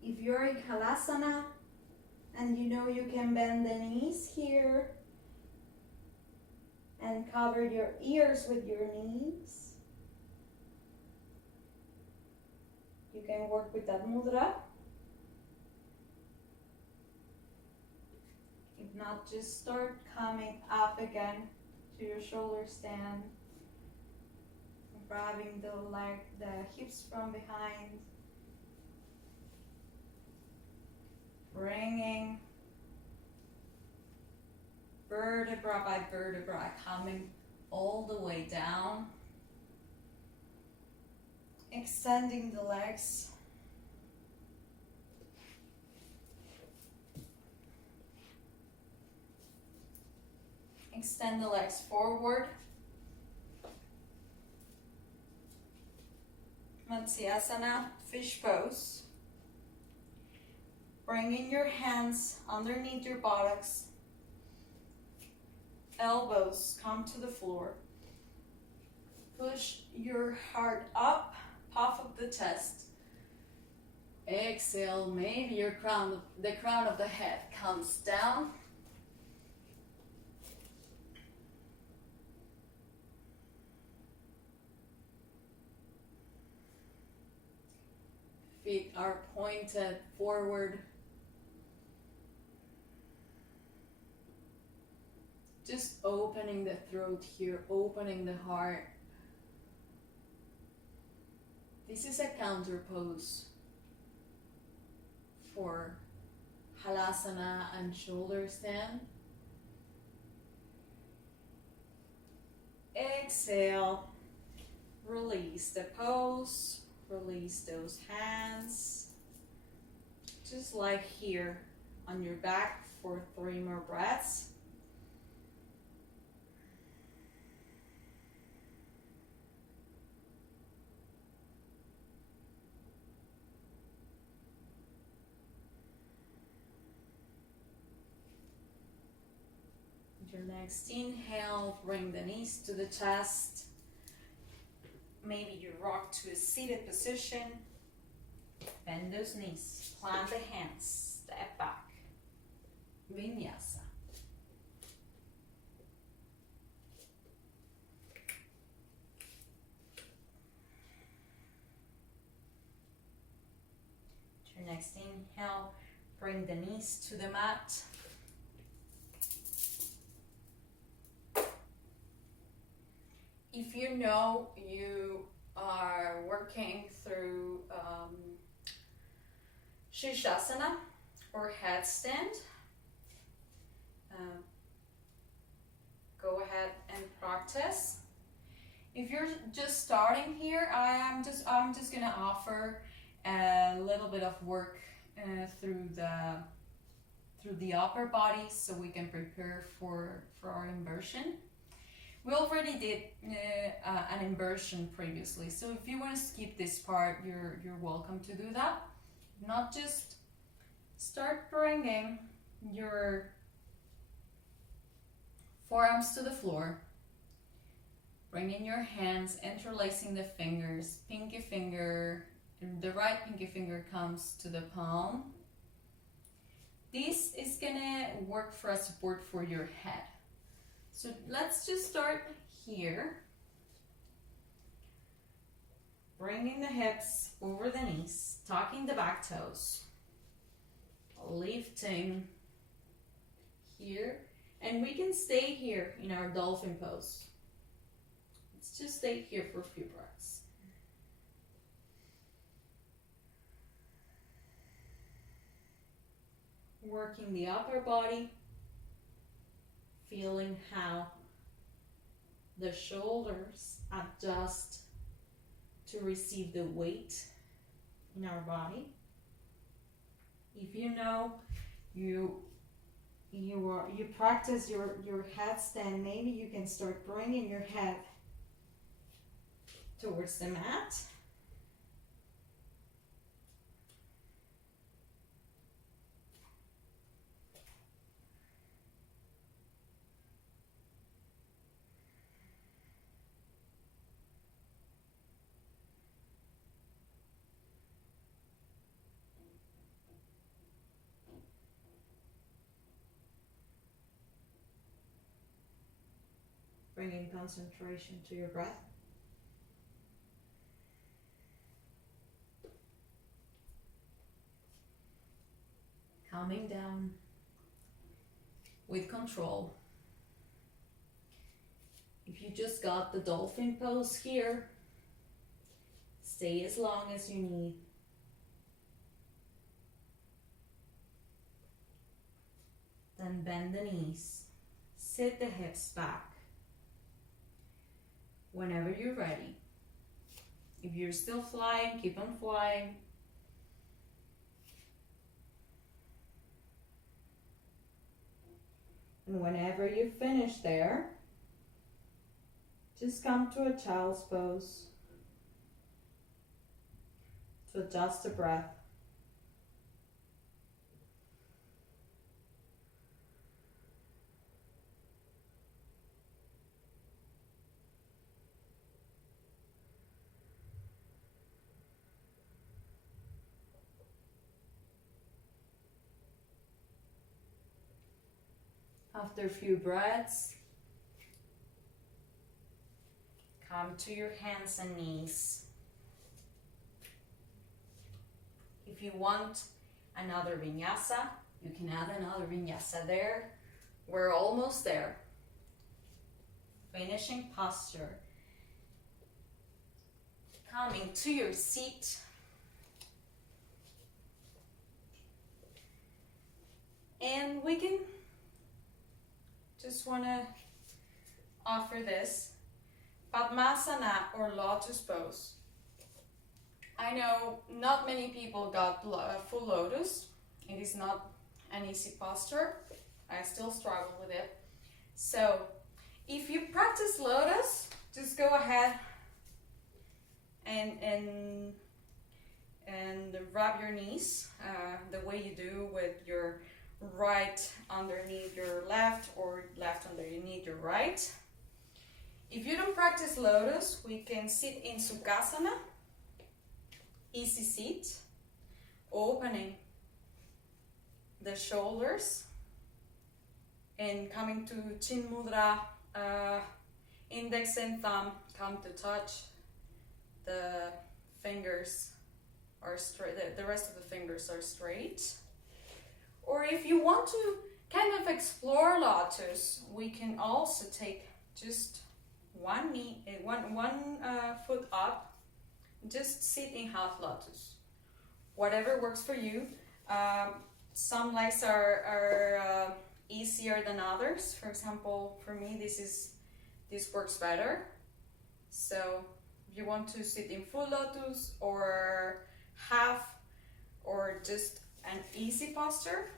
If you're in Halasana and you know you can bend the knees here and cover your ears with your knees, you can work with that mudra. If not, just start coming up again to your shoulder stand, grabbing the hips from behind. Bringing vertebra by vertebra, coming all the way down. Extending the legs. Extend the legs forward. Matsyasana, fish pose. Bringing your hands underneath your buttocks. Elbows come to the floor. Push your heart up, puff up the chest. Exhale, maybe the crown of the head comes down. Feet are pointed forward. Just opening the throat here, opening the heart. This is a counter pose for Halasana and shoulder stand. Exhale, release the pose, release those hands. Just lie here on your back for 3 more breaths. Your next inhale, bring the knees to the chest. Maybe you rock to a seated position. Bend those knees, plant the hands, step back. Vinyasa. Next inhale, bring the knees to the mat. If you know you are working through Shirshasana or headstand, go ahead and practice. If you're just starting here, I'm just gonna offer a little bit of work through the upper body so we can prepare for our inversion. We already did an inversion previously, so if you want to skip this part, you're welcome to do that. Not just start bringing your forearms to the floor, bringing your hands, interlacing the fingers, pinky finger, the right pinky finger comes to the palm. This is gonna work for a support for your head. So let's just start here. Bringing the hips over the knees, tucking the back toes, lifting here, and we can stay here in our dolphin pose. Let's just stay here for a few breaths. Working the upper body, feeling how the shoulders adjust to receive the weight in our body. If you know you practice your headstand, maybe you can start bringing your head towards the mat. Bringing concentration to your breath. Calming down with control. If you just got the dolphin pose here, stay as long as you need. Then bend the knees, sit the hips back. Whenever you're ready. If you're still flying, keep on flying. And whenever you finish there, just come to a child's pose to adjust the breath. After a few breaths, come to your hands and knees. If you want another vinyasa, you can add another vinyasa there. We're almost there. Finishing posture. Coming to your seat. And we can just want to offer this Padmasana or lotus pose. I know not many people got full lotus. It is not an easy posture. I still struggle with it. So if you practice lotus, just go ahead and wrap your knees the way you do with your right underneath your left or left underneath your right. If you don't practice lotus, we can sit in Sukhasana, easy seat, opening the shoulders and coming to Chin Mudra, index and thumb come to touch the fingers are straight, the rest of the fingers are straight. Or if you want to kind of explore lotus, we can also take just one foot up, just sit in half lotus. Whatever works for you. Some legs are easier than others. For example, for me, this works better. So if you want to sit in full lotus or half or just an easy posture.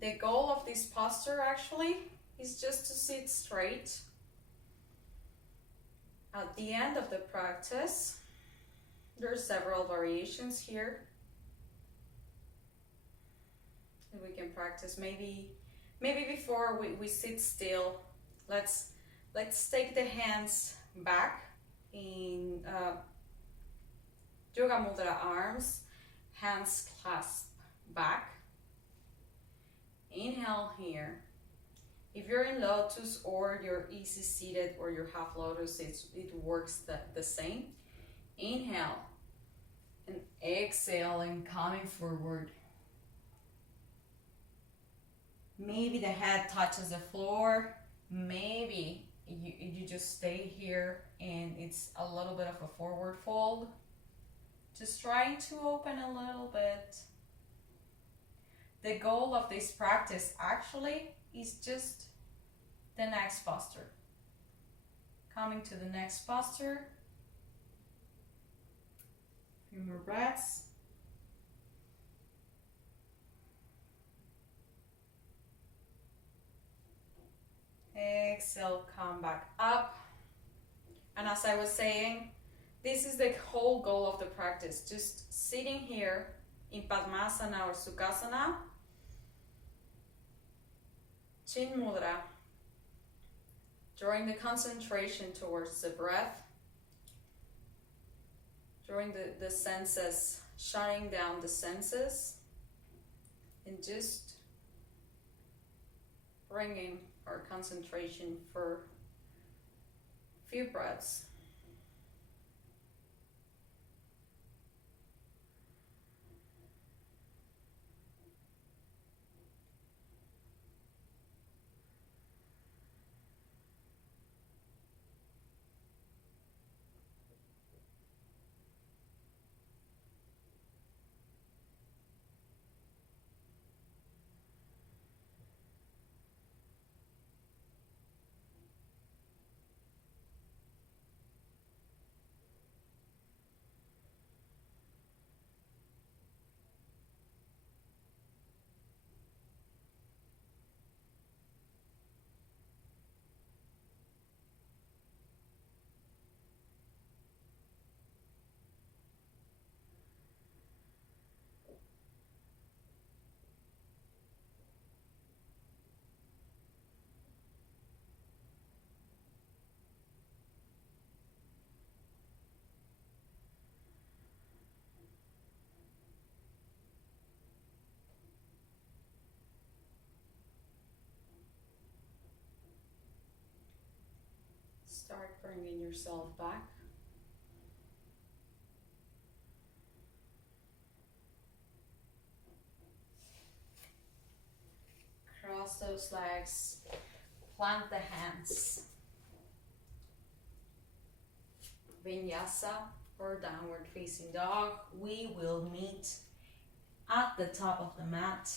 The goal of this posture actually is just to sit straight. At the end of the practice, there are several variations here that we can practice. Maybe before we sit still, let's take the hands back in Yoga Mudra arms, hands clasp back. Inhale here. If you're in lotus or you're easy seated or you're half lotus, it works the same. Inhale and exhale and coming forward. Maybe the head touches the floor. Maybe you just stay here and it's a little bit of a forward fold. Just trying to open a little bit. The goal of this practice actually is just the next posture. Coming to the next posture. A few more breaths. Exhale, come back up. And as I was saying, this is the whole goal of the practice. Just sitting here in Padmasana or Sukhasana, Chin Mudra, drawing the concentration towards the breath, drawing the senses, shutting down the senses, and just bringing our concentration for a few breaths. Start bringing yourself back. Cross those legs, plant the hands. Vinyasa or downward facing dog. We will meet at the top of the mat,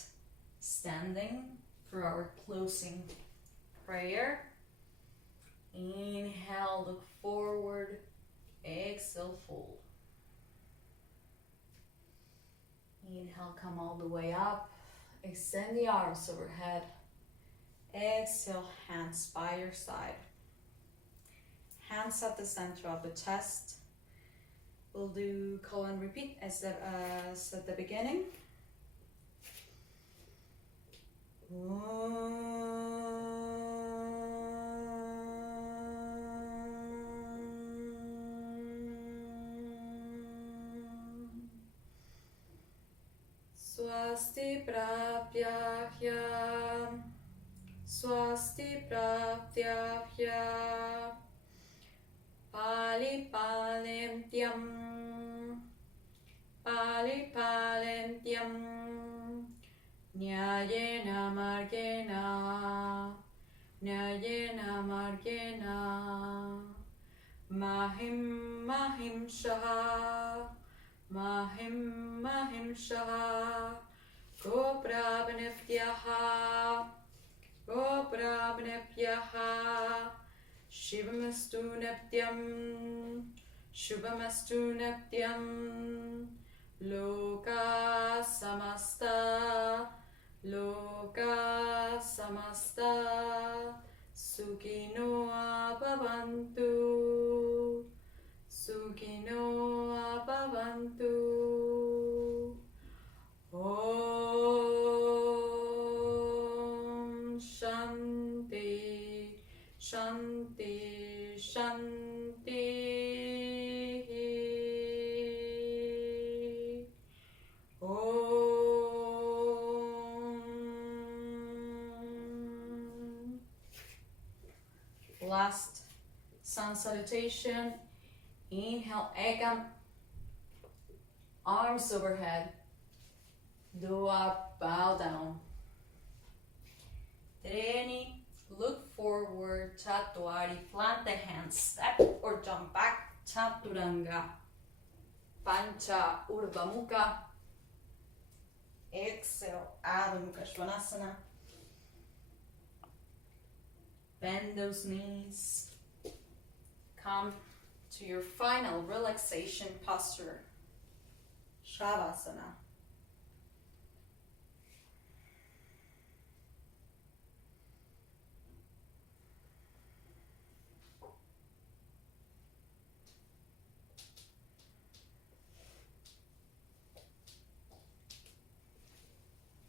standing for our closing prayer. Inhale, look forward. Exhale, fold. Inhale, come all the way up. Extend the arms overhead. Exhale, hands by your side. Hands at the center of the chest. We'll do call and repeat as at the beginning. Swasti prapyahya, swasti prapyahya, Palipalentyam, Palipalentyam, Nyayena Margena, Nyayena Margena, Mahim Mahim Shaha, Mahim Mahim Shaha, Gobrabnevyaha, Gobrabnevyaha, Shivamastu Neptyam, Shubhamastu Neptyam, Loka Samasta, Loka Samasta, Sukhino Bhavantu, Sukhino Bhavantu. Om Shanti, Shanti, Shanti. Om. Last sun salutation. Inhale, Ekam, arms overhead. Dua, bow down. Treni, look forward. Chatwari, plant the hands, step or jump back. Chaturanga. Pancha Urdhva Mukha. Exhale, Adho Mukha Svanasana. Bend those knees. Come to your final relaxation posture, Shavasana.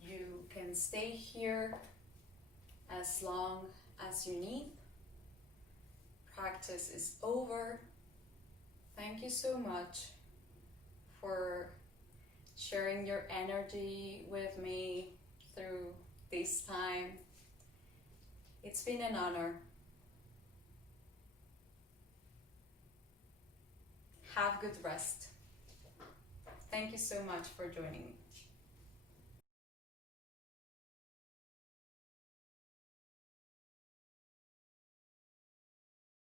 You can stay here as long as you need. Practice is over. Thank you so much for sharing your energy with me through this time. It's been an honor. Have good rest. Thank you so much for joining me.